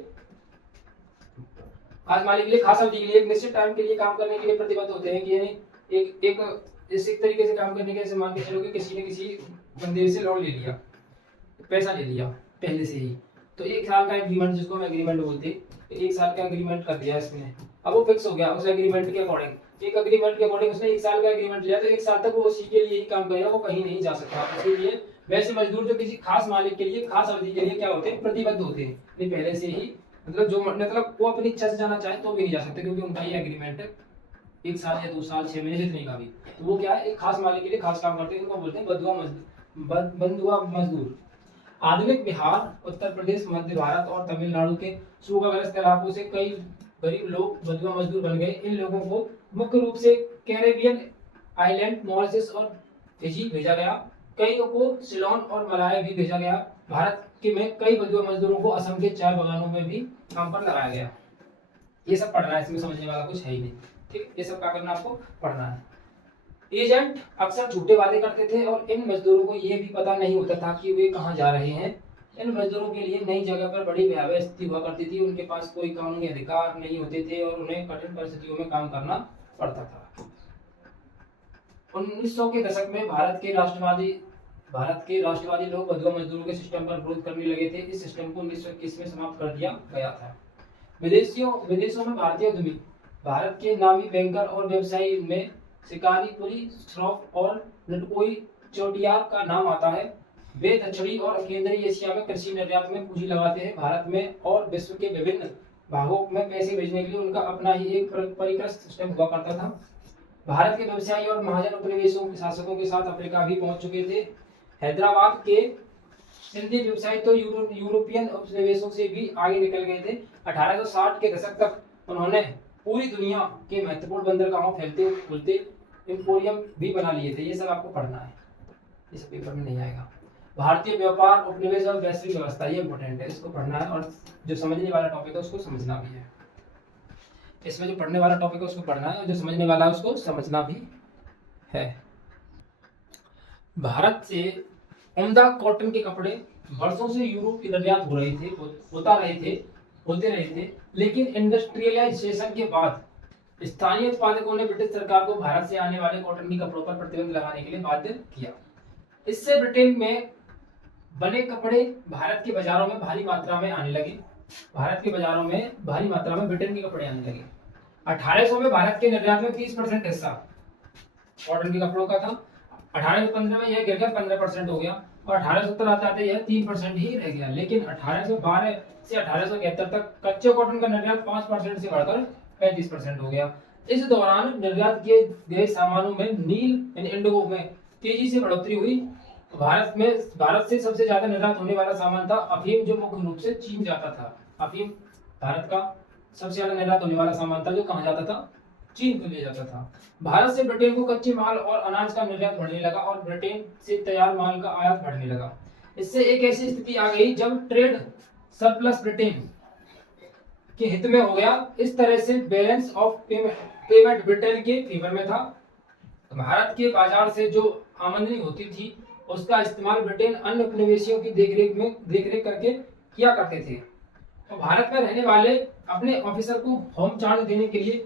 खास मालिक के लिए खास अवधि के लिए एक निश्चित टाइम के लिए काम करने के लिए प्रतिबद्ध होते हैं कि यानी एक एक इस एक तरीके से काम करने के, जैसे मान के चलो कि किसी ने किसी बंदे से लोन ले लिया, पैसा ले लिया पहले से ही, तो एक साल का एग्रीमेंट, जिसको हम एग्रीमेंट बोलते हैं, एक साल का एग्रीमेंट कर दिया इसने। अब वो फिक्स हो गया उस एग्रीमेंट के अकॉर्डिंग, एक एग्रीमेंट के अकॉर्डिंग उसने एक साल का एग्रीमेंट लिया, तो एक साल तक वो उसी के लिए ही काम करेगा, वो कहीं नहीं जा सकता। इसलिए वैसे मजदूर जो किसी खास मालिक के लिए खास अवधि के लिए क्या होते हैं, प्रतिबद्ध होते हैं, नहीं पहले से ही, मतलब जो मतलब वो अपनी इच्छा से जाना चाहे तो भी नहीं जा सकते, क्योंकि उनका ये एग्रीमेंट है एक साल या 2 साल 6 महीने जितने का भी, तो वो क्या है एक खास मालिक के लिए खास काम करते हैं, उनको बोलते हैं बंधुआ मजदूर। आधुनिक बिहार, उत्तर प्रदेश, मध्य भारत और तमिलनाडु के सूखाग्रस्त इलाकों से कई गरीब लोग बंधुआ मजदूर बन गए। इन लोगों को मुख्य रूप से कैरेबियन आइलैंड, मॉरिशस और फिजी भेजा गया। कई को सिलोन और मलाया भी भेजा गया। भारत के में कई बंधुआ मजदूरों को असम के चाय बागानों में भी काम पर लगाया गया। ये सब पढ़ना है, इसमें समझने वाला कुछ है ही नहीं। ठीक, ये सब क्या करना आपको पढ़ना है। एजेंट अक्सर झूठे वादे करते थे और इन मजदूरों को यह भी पता नहीं होता था कि वे कहां जा रहे हैं। इन मजदूरों के लिए नई जगह पर बड़ी भयावह स्थिति हुआ करती थी। उनके पास कोई कानूनी अधिकार नहीं होते थे और उन्हें कठिन परिस्थितियों में काम करना पड़ता था। 1900 के दशक में भारत के राष्ट्रवादी लोग बंधुआ मजदूरों के सिस्टम पर विरोध करने लगे थे। इस सिस्टम को 1921 में समाप्त कर दिया गया था। विदेशों में भारतीय उद्यमी, भारत के नामी बैंकर और व्यवसायी में शिकारीपुरी, श्रॉफ और लटकोई चोटियार का नाम आता है। वे दक्षिणी और केंद्रीय एशिया में कृषि निर्यात में पूंजी लगाते हैं। भारत में और विश्व के विभिन्न भागों में पैसे भेजने के लिए उनका अपना ही एक परिष्कृत सिस्टम हुआ करता था। भारत के व्यवसायी और महाजन उपनिवेशों के शासकों के साथ अफ्रीका भी पहुंच चुके थे। हैदराबाद के सिंधी व्यवसायी तो यूरोपियन उपनिवेशों से भी आगे निकल गए थे। 1860 के दशक तक उन्होंने पूरी दुनिया के महत्वपूर्ण बंदरगाहों फैलते फूलते एम्पोरियम भी बना लिए थे। ये सब आपको पढ़ना है, इस पेपर में नहीं आएगा। भारतीय व्यापार, उपनिवेश और वैश्विक व्यवस्था, ये इंपॉर्टेंट है, इसको पढ़ना है। और जो समझने वाला टॉपिक है उसको समझना भी है। इसमें जो पढ़ने वाला टॉपिक है उसको पढ़ना है और जो समझने वाला है उसको समझना भी है। भारत से उम्दा कॉटन के कपड़े वर्षों से यूरोप की निर्यात होते रहे थे, लेकिन इंडस्ट्रियलाइजेशन के बाद स्थानीय उत्पादकों ने ब्रिटिश सरकार को भारत से आने वाले कॉटन के कपड़ों पर प्रतिबंध लगाने के लिए बाध्य किया। इससे ब्रिटेन में बने कपड़े भारत के बाजारों में भारी मात्रा में आने लगे। ब्रिटेन के कपड़े आने लगे। 1800 में भारत के निर्यात में 30% हिस्सा कॉटन के कपड़ों का था। 1815 में यह गिरकर 15% हो गया और 1870 आते यह 3% ही रह गया। लेकिन 1812 से 1871 तक कच्चे कॉटन का निर्यात 5% से बढ़कर 35% हो गया। इस दौरान निर्यात किए गए सामानों में नील इंडिगो में तेजी से बढ़ोतरी हुई। भारत से सबसे ज्यादा निर्यात होने वाला सामान था अफीम, जो मुख्य रूप से चीन जाता था। अफीम भारत का सबसे ज्यादा निर्यात होने वाला सामान था, जो कहाँ जाता था, चीन को ले जाता था। भारत से ब्रिटेन को कच्चे माल और अनाज का निर्यात बढ़ने लगा और ब्रिटेन से तैयार माल का आयात बढ़ने लगा। इससे एक ऐसी स्थिति आ गई जब ट्रेड सरप्लस ब्रिटेन के हित में हो गया। इस तरह से बैलेंस ऑफ पेमेंट ब्रिटेन के फेवर में था। भारत के बाजार से जो आमदनी होती थी उसका इस्तेमाल ब्रिटेन अन्य उपनिवेशियों की देखरेख करके किया करते थे। तो भारत में रहने वाले अपने ऑफिसर को होम चार्ज देने के लिए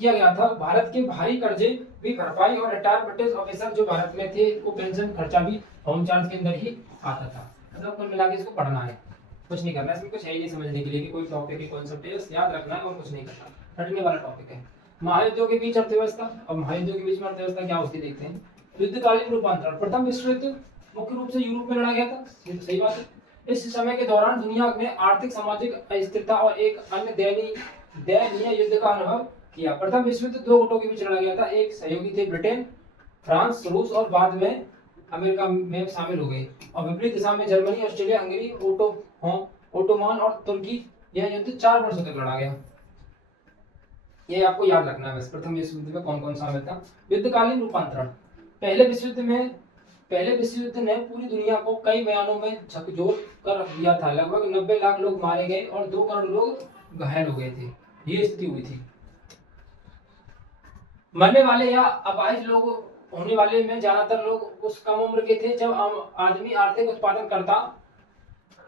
किया गया था। भारत के भारी कर्जे भी भरपाई और रिटायर ब्रिटिश ऑफिसर जो भारत में थे को पेंशन खर्चा भी होम चार्ज के अंदर ही आता था। मतलब कुल मिला के इसको पढ़ना है, कुछ नहीं करना। इसमें कुछ है ही नहीं समझने के लिए कि कोई टॉपिक है, कॉन्सेप्ट है, याद रखना है और कुछ नहीं करना। रटने वाला टॉपिक है। महायुद्धों के बीच अर्थव्यवस्था। अब महायुद्धों के बीच में अर्थव्यवस्था क्या होती है देखते हैं। युद्धकालीन रूपांतरण। प्रथम विश्व युद्ध मुख्य रूप से यूरोप में लड़ा गया था, ये तो सही बात है। इस समय के दौरान दुनिया में आर्थिक सामाजिक अस्थिरता और एक अन्य दयनीय युद्ध का अनुभव किया। प्रथम विश्व युद्ध 2 गुटों के बीच लड़ा गया था। एक सहयोगी थे ब्रिटेन, फ्रांस, रूस और बाद में अमेरिका में शामिल हो गए। और विपरीत दिशा में जर्मनी, ऑस्ट्रेलिया, हंगरी, ओटोमान और तुर्की। यह युद्ध 4 वर्षों तक लड़ा गया। ये आपको याद रखना है बस। प्रथम विश्व युद्ध में कौन कौन शामिल था। युद्धकालीन रूपांतरण। पहले विश्व युद्ध पहले विश्व युद्ध ने पूरी दुनिया को कई बयानों में झकझोर कर रख दिया था। लगभग 90 लाख लोग मारे गए और 2 करोड़ लोग घायल हो गए थे। ये स्थिति हुई थी। मरने वाले या अपाहिज लोग होने वाले में ज्यादातर लोग उस कम उम्र के थे जब आदमी आर्थिक उत्पादन करता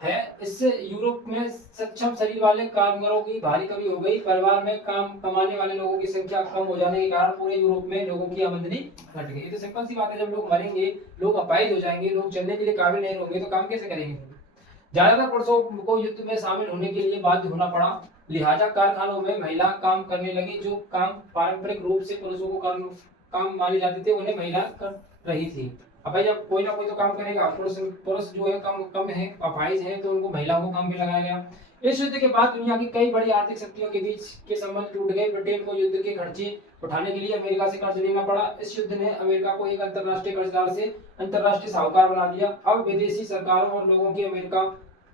है। इससे यूरोप में सक्षम शरीर वाले कामगारों की भारी कमी हो गई। परिवार में काम कमाने वाले लोगों की संख्या कम हो जाने के कारण पूरे यूरोप में लोगों की आमदनी घट गई। तो सिंपल सी बात है, जब लोग मरेंगे, लोग अपाहिज हो जाएंगे, लोग चलने के लिए काबिल नहीं होंगे, तो काम कैसे करेंगे। ज्यादातर पुरुषों को युद्ध में शामिल होने के लिए बाध्य होना पड़ा। लिहाजा कारखानों में महिला काम करने लगी। जो काम पारंपरिक रूप से पुरुषों को काम माने जाते थे, उन्हें महिला कर रही थी। अब भाई जब कोई ना कोई तो काम करेगा, पुरुष जो है कम है, अपाहिज है, तो उनको महिलाओं को काम पे लगाया गया। इस युद्ध के बाद दुनिया की कई बड़ी आर्थिक शक्तियों के बीच के संबंध टूट गए। ब्रिटेन को युद्ध के खर्चे उठाने के लिए अमेरिका से कर्ज लेना पड़ा। इस युद्ध ने अमेरिका को एक अंतरराष्ट्रीय कर्जदार से अंतरराष्ट्रीय साहूकार बना दिया। अब विदेशी सरकारों और लोगों की अमेरिका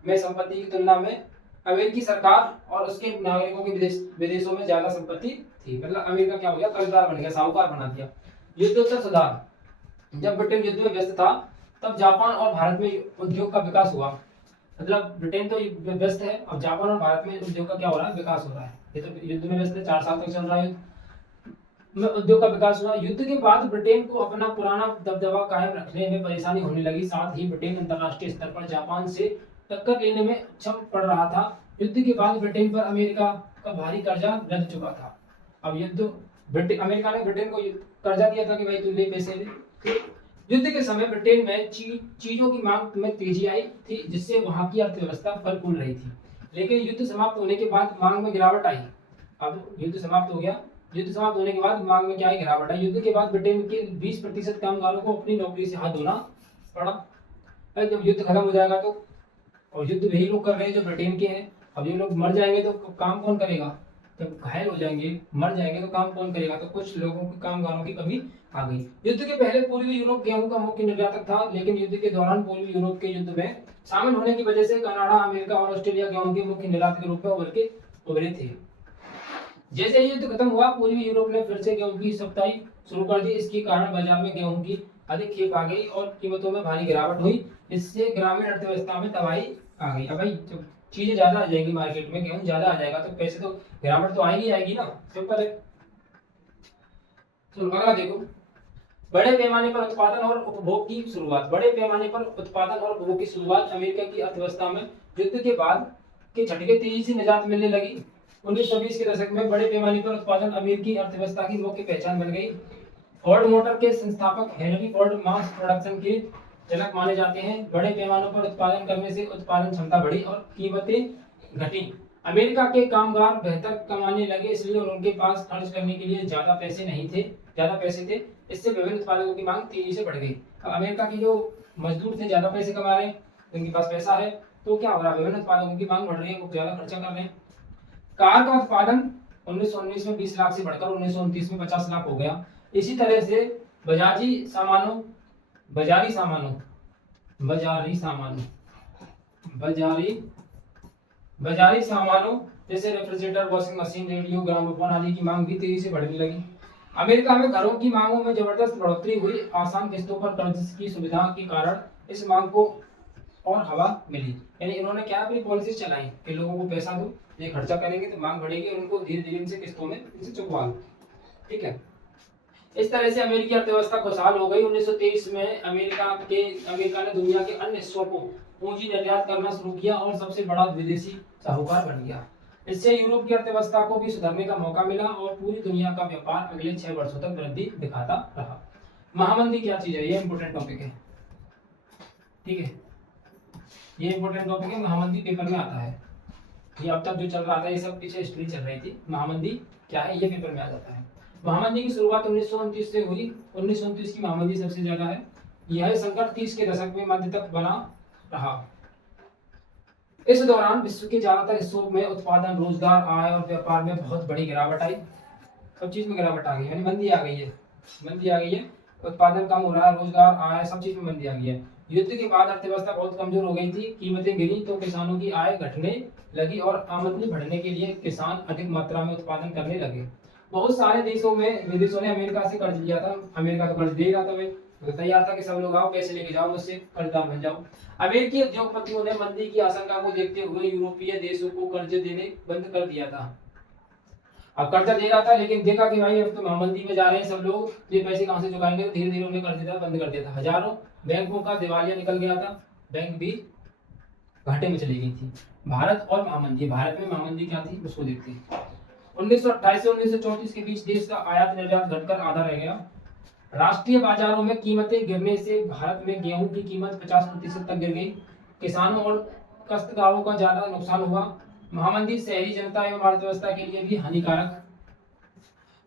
में संपत्ति की तुलना में अमेरिकी सरकार और उसके नागरिकों की विदेशों में ज्यादा संपत्ति थी। मतलब अमेरिका क्या हो गया, कर्जदार बन गया, साहूकार बना दिया। युद्धोत्तर सुधार। जब ब्रिटेन युद्ध में व्यस्त था, तब जापान और भारत में उद्योग का विकास हुआ। मतलब ब्रिटेन तो व्यस्त है, अब जापान और भारत में उद्योग का क्या हो रहा है, विकास हो रहा है। ये तो युद्ध में व्यस्त है, 4 साल तक चल रहा है में उद्योग का विकास हुआ। युद्ध के बाद ब्रिटेन को अपना पुराना दबदबा कायम रखने में परेशानी होने लगी। साथ ही ब्रिटेन अंतरराष्ट्रीय स्तर पर जापान से टक्कर लेने में अक्षम पड़ रहा था। युद्ध के बाद ब्रिटेन पर अमेरिका का भारी कर्जा लग चुका था। अब अमेरिका ने ब्रिटेन को कर्जा दिया था कि भाई तू ले पैसे ले। युद्ध के समय ब्रिटेन में चीजों की मांग में तेजी आई थी, जिससे वहां की अर्थव्यवस्था फल फूल रही थी। लेकिन युद्ध समाप्त होने के बाद मांग में गिरावट आई। अब युद्ध समाप्त हो गया, युद्ध समाप्त होने के बाद मांग में क्या आई, गिरावट आई। युद्ध के बाद ब्रिटेन के 20% कामगारों को अपनी नौकरी से हाथ धोना पड़ा। जब युद्ध खत्म हो जाएगा तो, और युद्ध वही लोग कर रहे हैं जो ब्रिटेन के हैं। अब ये लोग मर जाएंगे तो काम कौन करेगा, जब घायल हो जाएंगे, मर जाएंगे तो काम कौन करेगा। तो कुछ लोगों की कामगारों की कमी आ गई। युद्ध के पहले पूर्वी यूरोप गेहूं का मुख्य निर्यातक था, लेकिन युद्ध के दौरान पूर्वी यूरोप के युद्ध में शामिल होने की वजह से कनाडा, अमेरिका और ऑस्ट्रेलिया गेहूं के मुख्य निर्यातक के रूप में उभरे थे। जैसे ही युद्ध खत्म हुआ, पूर्वी यूरोप ने फिर से गेहूं की सप्लाई शुरू कर दी। इसके कारण बाजार में गेहूं की अधिक खेप आ गई और कीमतों में भारी गिरावट हुई। इससे ग्रामीण अर्थव्यवस्था में तबाही आ गई। अब भाई जब चीजें ज्यादा आ जाएंगी मार्केट में, गेहूं ज्यादा आ जाएगा तो पैसे तो गिरावट तो आएगी ना, सिंपल है। तो अगला देखो, बड़े पैमाने पर उत्पादन और उपभोग की शुरुआत। बड़े पैमाने पर उत्पादन और उपभोग की शुरुआत। अमेरिका की अर्थव्यवस्था में युद्ध के बाद के झटके तेजी से निजात मिलने लगी। 1920 के दशक में बड़े पैमाने पर उत्पादन अमेरिकी अर्थव्यवस्था की मुख्य पहचान बन गई। फोर्ड मोटर के संस्थापक हेनरी फोर्ड मास प्रोडक्शन के जनक माने जाते हैं। बड़े पैमानों पर उत्पादन करने से उत्पादन क्षमता बढ़ी और कीमतें घटी। अमेरिका के कामगार बेहतर कमाने लगे, इसलिए उनके पास खर्च करने के लिए ज्यादा पैसे थे। इससे विभिन्न उत्पादों की मांग तेजी से बढ़ गई। अब अमेरिका के जो मजदूर थे ज्यादा पैसे कमा रहे हैं, उनके पास पैसा है, तो क्या हो रहा है, विभिन्न उत्पादों की मांग बढ़ रही है, वो ज्यादा खर्चा कर रहे हैं। कार का उत्पादन 1919 में 20 लाख से बढ़कर 1929 में 50 लाख हो गया। इसी तरह से बाजारी सामानों जैसे refrigerator, washing machine, radio, gramophone आदि की मांग भी तेजी से बढ़ने लगी। अमेरिका में घरों की मांगों में जबरदस्त बढ़ोतरी हुई। आसान किस्तों पर कर्ज की सुविधा के कारण इस मांग को और हवा मिली। यानी इन्होंने क्या अपनी पॉलिसी चलाई कि लोगों को पैसा दो, ये खर्चा करेंगे तो मांग बढ़ेगी और उनको धीरे धीरे इनसे किस्तों में इनसे चुकवा लो। ठीक है, इस तरह से अमेरिकी अर्थव्यवस्था खुशहाल हो गई। 1923 में अमेरिका ने दुनिया के अन्य हिस्सों को पूंजी निर्यात करना शुरू किया और सबसे बड़ा विदेशी साहूकार बन गया। इससे यूरोप की अर्थव्यवस्था को भी सुधरने का मौका मिला और पूरी दुनिया का व्यापार अगले 6 वर्षों तक वृद्धि दिखाता रहा। महामंदी क्या चीज है, ये इंपोर्टेंट टॉपिक है। ठीक है, ये इंपोर्टेंट टॉपिक है, महामंदी पेपर में आता है। ये अब तक जो चल रहा था ये सब पीछे हिस्ट्री चल रही थी। महामंदी क्या है, ये पेपर में आ जाता है। महामंदी की शुरुआत 1929 से हुई। 1929 की महामंदी सबसे ज्यादा है। यह संकट 30 के दशक में मध्य तक बना रहा। इस दौरान विश्व के ज्यादातर हिस्सों में उत्पादन, रोजगार, आय और व्यापार में बहुत बड़ी गिरावट आई। सब चीज में गिरावट आ गई, यानी मंदी आ गई है। उत्पादन कम हो रहा है, रोजगार, आय, सब चीज में मंदी आ गई है। युद्ध के बाद अर्थव्यवस्था बहुत कमजोर हो गई थी। कीमतें गिरी तो किसानों की आय घटने लगी और आमदनी बढ़ने के लिए किसान अधिक मात्रा में उत्पादन करने लगे। बहुत सारे विदेशों ने अमेरिका से कर्ज लिया था। अमेरिका तो कर्ज दे रहा था भाई, तो तैयार था कि सब लोग आओ, पैसे लेके जाओ, मुझसे कर्जदार बन जाओ। अमेरिकी उद्योगपतियों ने मंदी की आशंका को देखते हुए यूरोपीय देशों को कर्ज देने बंद कर दिया था। अब कर्जा दे रहा था, लेकिन देखा कि भाई अब तो मंदी में जा रहे हैं सब लोग, ये पैसे कहाँ से चुकाएंगे, तो धीरे धीरे उन्हें कर्ज देना बंद कर दिया था। हजारों बैंकों का दिवालिया निकल गया था, बैंक भी घाटे में चली गई थी। भारत और महामंदी, भारत में महामंदी क्या थी उसको देखते हैं। 1928 से 1934 के बीच देश का आयात निर्यात घटकर आधा रह गया। राष्ट्रीय बाजारों में कीमतें गिरने से भारत में गेहूं की कीमत 50% तक गिर गई। किसानों और काश्तकारों का ज्यादा नुकसान हुआ। महामंदी शहरी जनता एवं अर्थव्यवस्था के लिए भी हानिकारक।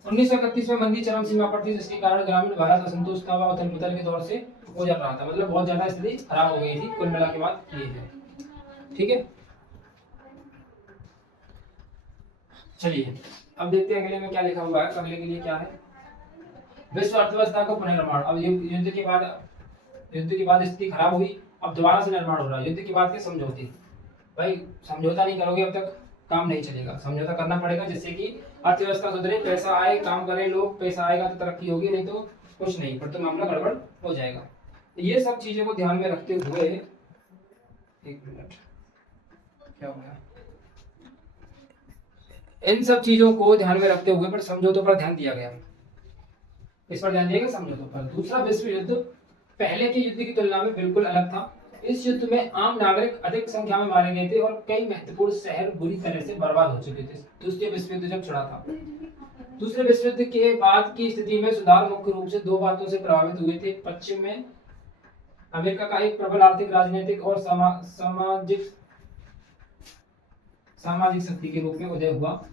1931 में मंदी चरम सीमा पर थी, जिसके कारण ग्रामीण भारत असंतोष था व उथल पुथल के दौर से गुजर रहा था। मतलब बहुत ज्यादा स्थिति खराब हो गई थी। कुल मिला के बात ये है। ठीक है, चलिए अब देखते हैं अगले में क्या लिखा हुआ है। अगले के लिए क्या है, विश्व अर्थव्यवस्था का पुनर्निर्माण। अब युद्ध के बाद स्थिति खराब हुई, अब दोबारा से निर्माण हो रहा है। युद्ध के बाद के समझौते, भाई समझौता नहीं करोगे अब तक काम नहीं चलेगा, समझौता करना पड़ेगा जिससे कि अर्थव्यवस्था सुधरे, पैसा आए, काम करें लोग, पैसा आएगा तो तरक्की होगी, नहीं तो कुछ नहीं, फिर तो मामला गड़बड़ हो जाएगा। तो ये सब चीजों को ध्यान में रखते हुए, एक मिनट क्या हो गया, इन सब चीजों को ध्यान में रखते हुए पर समझौतों पर ध्यान दिया गया। इस पर ध्यान दिया गया समझौतों पर। दूसरा विश्व युद्ध पहले के युद्ध की तुलना में बिल्कुल अलग था। इस युद्ध में आम नागरिक अधिक संख्या में मारे गए थे और कई महत्वपूर्ण शहर बुरी तरह से बर्बाद हो चुके थे। दूसरे विश्व युद्ध जब छिड़ा था, दूसरे विश्व युद्ध के बाद की स्थिति में सुधार मुख्य रूप से दो बातों से प्रभावित हुए थे। पश्चिम में अमेरिका का एक प्रबल आर्थिक, राजनीतिक और सामाजिक शक्ति के रूप में उदय हुआ।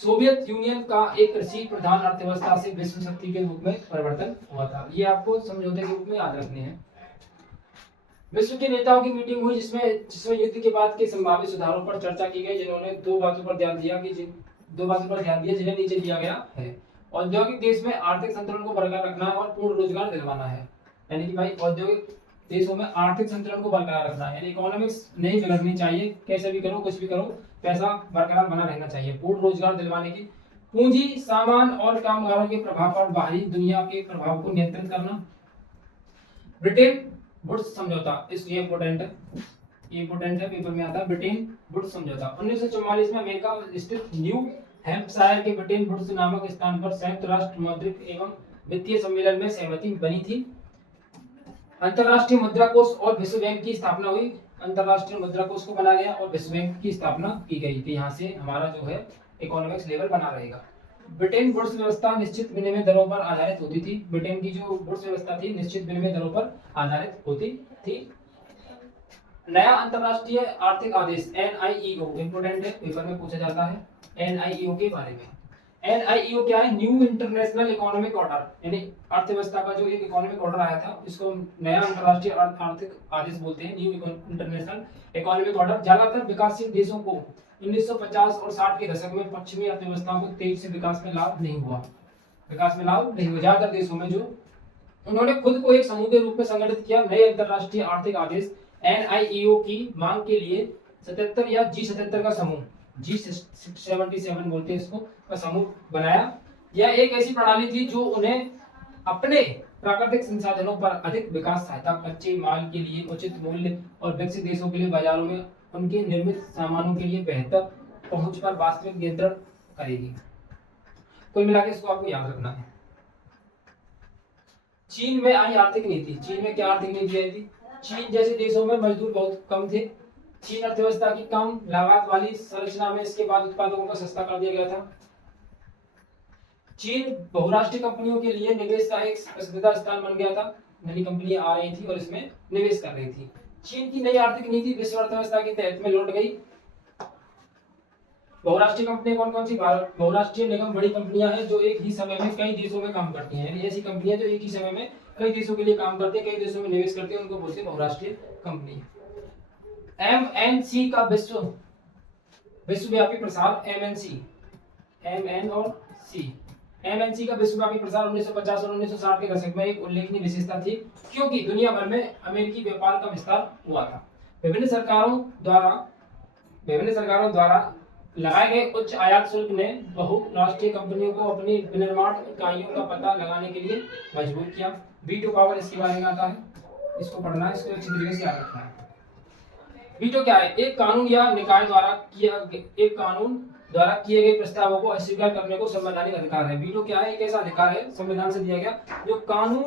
सोवियत यूनियन का एक कृषि प्रधान अर्थव्यवस्था से विश्व शक्ति के रूप में परिवर्तन हुआ था। ये आपको समझौते के रूप में याद रखने हैं। विश्व के नेताओं की मीटिंग हुई जिसमें युद्ध के बाद के संभावित सुधारों पर चर्चा की गई, जिन्होंने दो बातों पर ध्यान दिया जिन्हें नीचे दिया गया है। औद्योगिक देश में आर्थिक संतुलन को बरकरार रखना है और पूर्ण रोजगार दिलवाना है। यानी कि भाई औद्योगिक देशों में आर्थिक संतुलन को बरकरार रखना है, यानी इकोनॉमिक्स नहीं बिगड़नी चाहिए, कैसे भी करो कुछ भी करो, पैसा बरकरार बना रहना चाहिए। पूर्ण रोजगार दिलवाने की, पूंजी, सामान और कामगारों के प्रभाव पर बाहरी दुनिया के प्रभाव को नियंत्रित करना। ब्रिटेन वुड्स समझौता, ये इंपॉर्टेंट है, पेपर में आता है। ब्रिटेन वुड्स समझौता 1944 में अमेरिका स्थित न्यू हैम्पशायर के ब्रिटेन वुड्स नामक स्थान पर संयुक्त राष्ट्र मौद्रिक एवं वित्तीय सम्मेलन में सहमति बनी थी। अंतरराष्ट्रीय मुद्रा कोष और विश्व बैंक की स्थापना हुई। अंतरराष्ट्रीय मुद्रा कोष को बनाया गया और विश्व बैंक की स्थापना की गई थी। यहाँ से हमारा जो है इकोनॉमिक्स लेवल बना रहेगा। ब्रिटेन वुड्स व्यवस्था निश्चित विनिमय दरों पर आधारित होती थी। ब्रिटेन की जो वुड्स व्यवस्था थी निश्चित विनिमय दरों पर आधारित होती थी। नया अंतरराष्ट्रीय आर्थिक आदेश NIEO इंपोर्टेंट है, पेपर में पूछा जाता है NIEO के बारे में। NIEO क्या है? न्यू इंटरनेशनल इकोनॉमिक ऑर्डर, यानी अर्थव्यवस्था का जो एक इकोनॉमिक ऑर्डर आया था इसको नया अंतरराष्ट्रीय आर्थिक आदेश बोलते हैं, न्यू इंटरनेशनल इकोनॉमिक ऑर्डर। ज्यादातर विकासशील देशों को 1950 और 60 के दशक में पश्चिमी अर्थव्यवस्थाओं को तेज से विकास में लाभ नहीं हुआ। ज्यादातर देशों में जो उन्होंने खुद को एक समूह के रूप में संगठित किया। नए अंतरराष्ट्रीय आर्थिक आदेश NIEO की मांग के लिए 77 या G77 का समूह, G77 बोलते हैं इसको, का समूह बनाया। यह एक ऐसी प्रणाली थी जो उन्हें अपने प्राकृतिक संसाधनों पर अधिक विकास सहायता, कच्चे माल के लिए उचित मूल्य और विकसित देशों के लिए बाजारों में उनके निर्मित सामानों के लिए बेहतर पहुंच पर वास्तविक नियंत्रण करेगी। कुल मिलाकर इसको आपको याद रखना है। चीन में आई आर्थिक नीति। चीन में क्या आर्थिक नीति आई थी? चीन जैसे देशों में मजदूर बहुत कम थे। चीन अर्थव्यवस्था की कम लागत वाली संरचना में इसके बाद उत्पादकों को सस्ता कर दिया गया था। चीन बहुराष्ट्रीय कंपनियों के लिए निवेश का एक पसंदीदा स्थान बन गया था। नई कंपनियां आ रही थी और इसमें निवेश कर रही थी। चीन की नई आर्थिक नीति विश्व अर्थव्यवस्था के तहत में लौट गई। बहुराष्ट्रीय कंपनियां कौन कौन सी? बहुराष्ट्रीय निगम बड़ी कंपनियां हैं जो एक ही समय में कई देशों में काम करती हैं, यानी ऐसी कंपनियां जो एक ही समय में कई देशों के लिए काम करती हैं, कई देशों में निवेश करती हैं, उनको बोलते हैं बहुराष्ट्रीय कंपनी। MNC का विश्वव्यापी प्रसार, MNC का विश्वव्यापी प्रसार 1950 और 1960 के दशक में एक उल्लेखनीय विशेषता थी, क्योंकि दुनिया भर में अमेरिकी व्यापार का विस्तार हुआ था। विभिन्न सरकारों द्वारा लगाए गए उच्च आयात शुल्क ने बहुराष्ट्रीय कंपनियों को अपनी विनिर्माण इकाइयों का पता लगाने के लिए मजबूर किया। वीटो पावर इसके बारे में आता है, इसको पढ़ना है, इसको अच्छी तरीके से याद रखना है। वीटो क्या है? एक कानून या निकाय द्वारा किए गए प्रस्तावों को अस्वीकार करने को संवैधानिक अधिकार है। वीटो क्या है? एक ऐसा अधिकार है संविधान से दिया गया जो कानून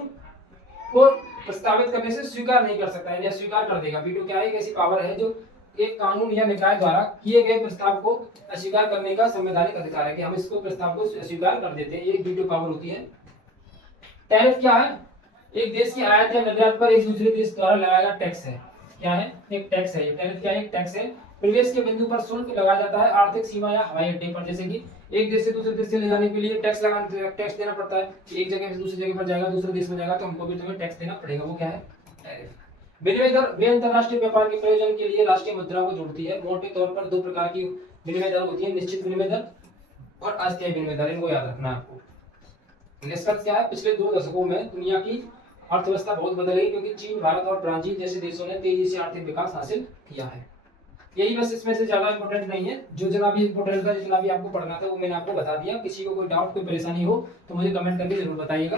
को प्रस्तावित करने से स्वीकार नहीं कर सकता है या स्वीकार कर देगा। वीटो क्या है? एक ऐसी पावर है जो एक कानून या निकाय द्वारा किए गए प्रस्ताव को अस्वीकार करने का संवैधानिक अधिकार है कि हम इसको प्रस्ताव को अस्वीकार कर देते हैं, ये वीटो पावर होती है। टैरिफ क्या है? एक देश की आयात या निर्यात पर एक दूसरे देश द्वारा लगाया गया टैक्स है। क्या है? एक टैक्स है। टैरिफ क्या है? एक टैक्स है। प्रवेश के बिंदु पर शुल्क लगाया जाता है आर्थिक सीमा या हवाई अड्डे पर, जैसे कि एक देश से दूसरे देश से ले जाने के लिए टैक्स देना पड़ता है। एक जगह से दूसरी जगह पर जाएगा, दूसरे देश में जाएगा तो हमको भी तुम्हें टैक्स देना पड़ेगा, वो क्या है? टैरिफ। विनिमय दर वे अंतरराष्ट्रीय व्यापार के प्रयोजन के लिए राष्ट्रीय मुद्रा को जोड़ती है। मोटे तौर पर दो प्रकार की विनिमय दर होती है, निश्चित विनिमय दर और अस्थायी विनिमय दर, इनको याद रखना है आपको। निष्कर्ष क्या है? पिछले 2 दशकों में दुनिया की अर्थव्यवस्था बहुत बदल गई क्योंकि चीन, भारत और ब्राजील जैसे देशों ने तेजी से आर्थिक विकास हासिल किया है। यही बस, इसमें से ज्यादा इंपॉर्टेंट नहीं है। जो जितना भी इंपॉर्टेंट था, जितना भी आपको पढ़ना था वो मैंने आपको बता दिया। किसी को कोई डाउट, कोई परेशानी हो तो मुझे कमेंट करके जरूर बताइएगा।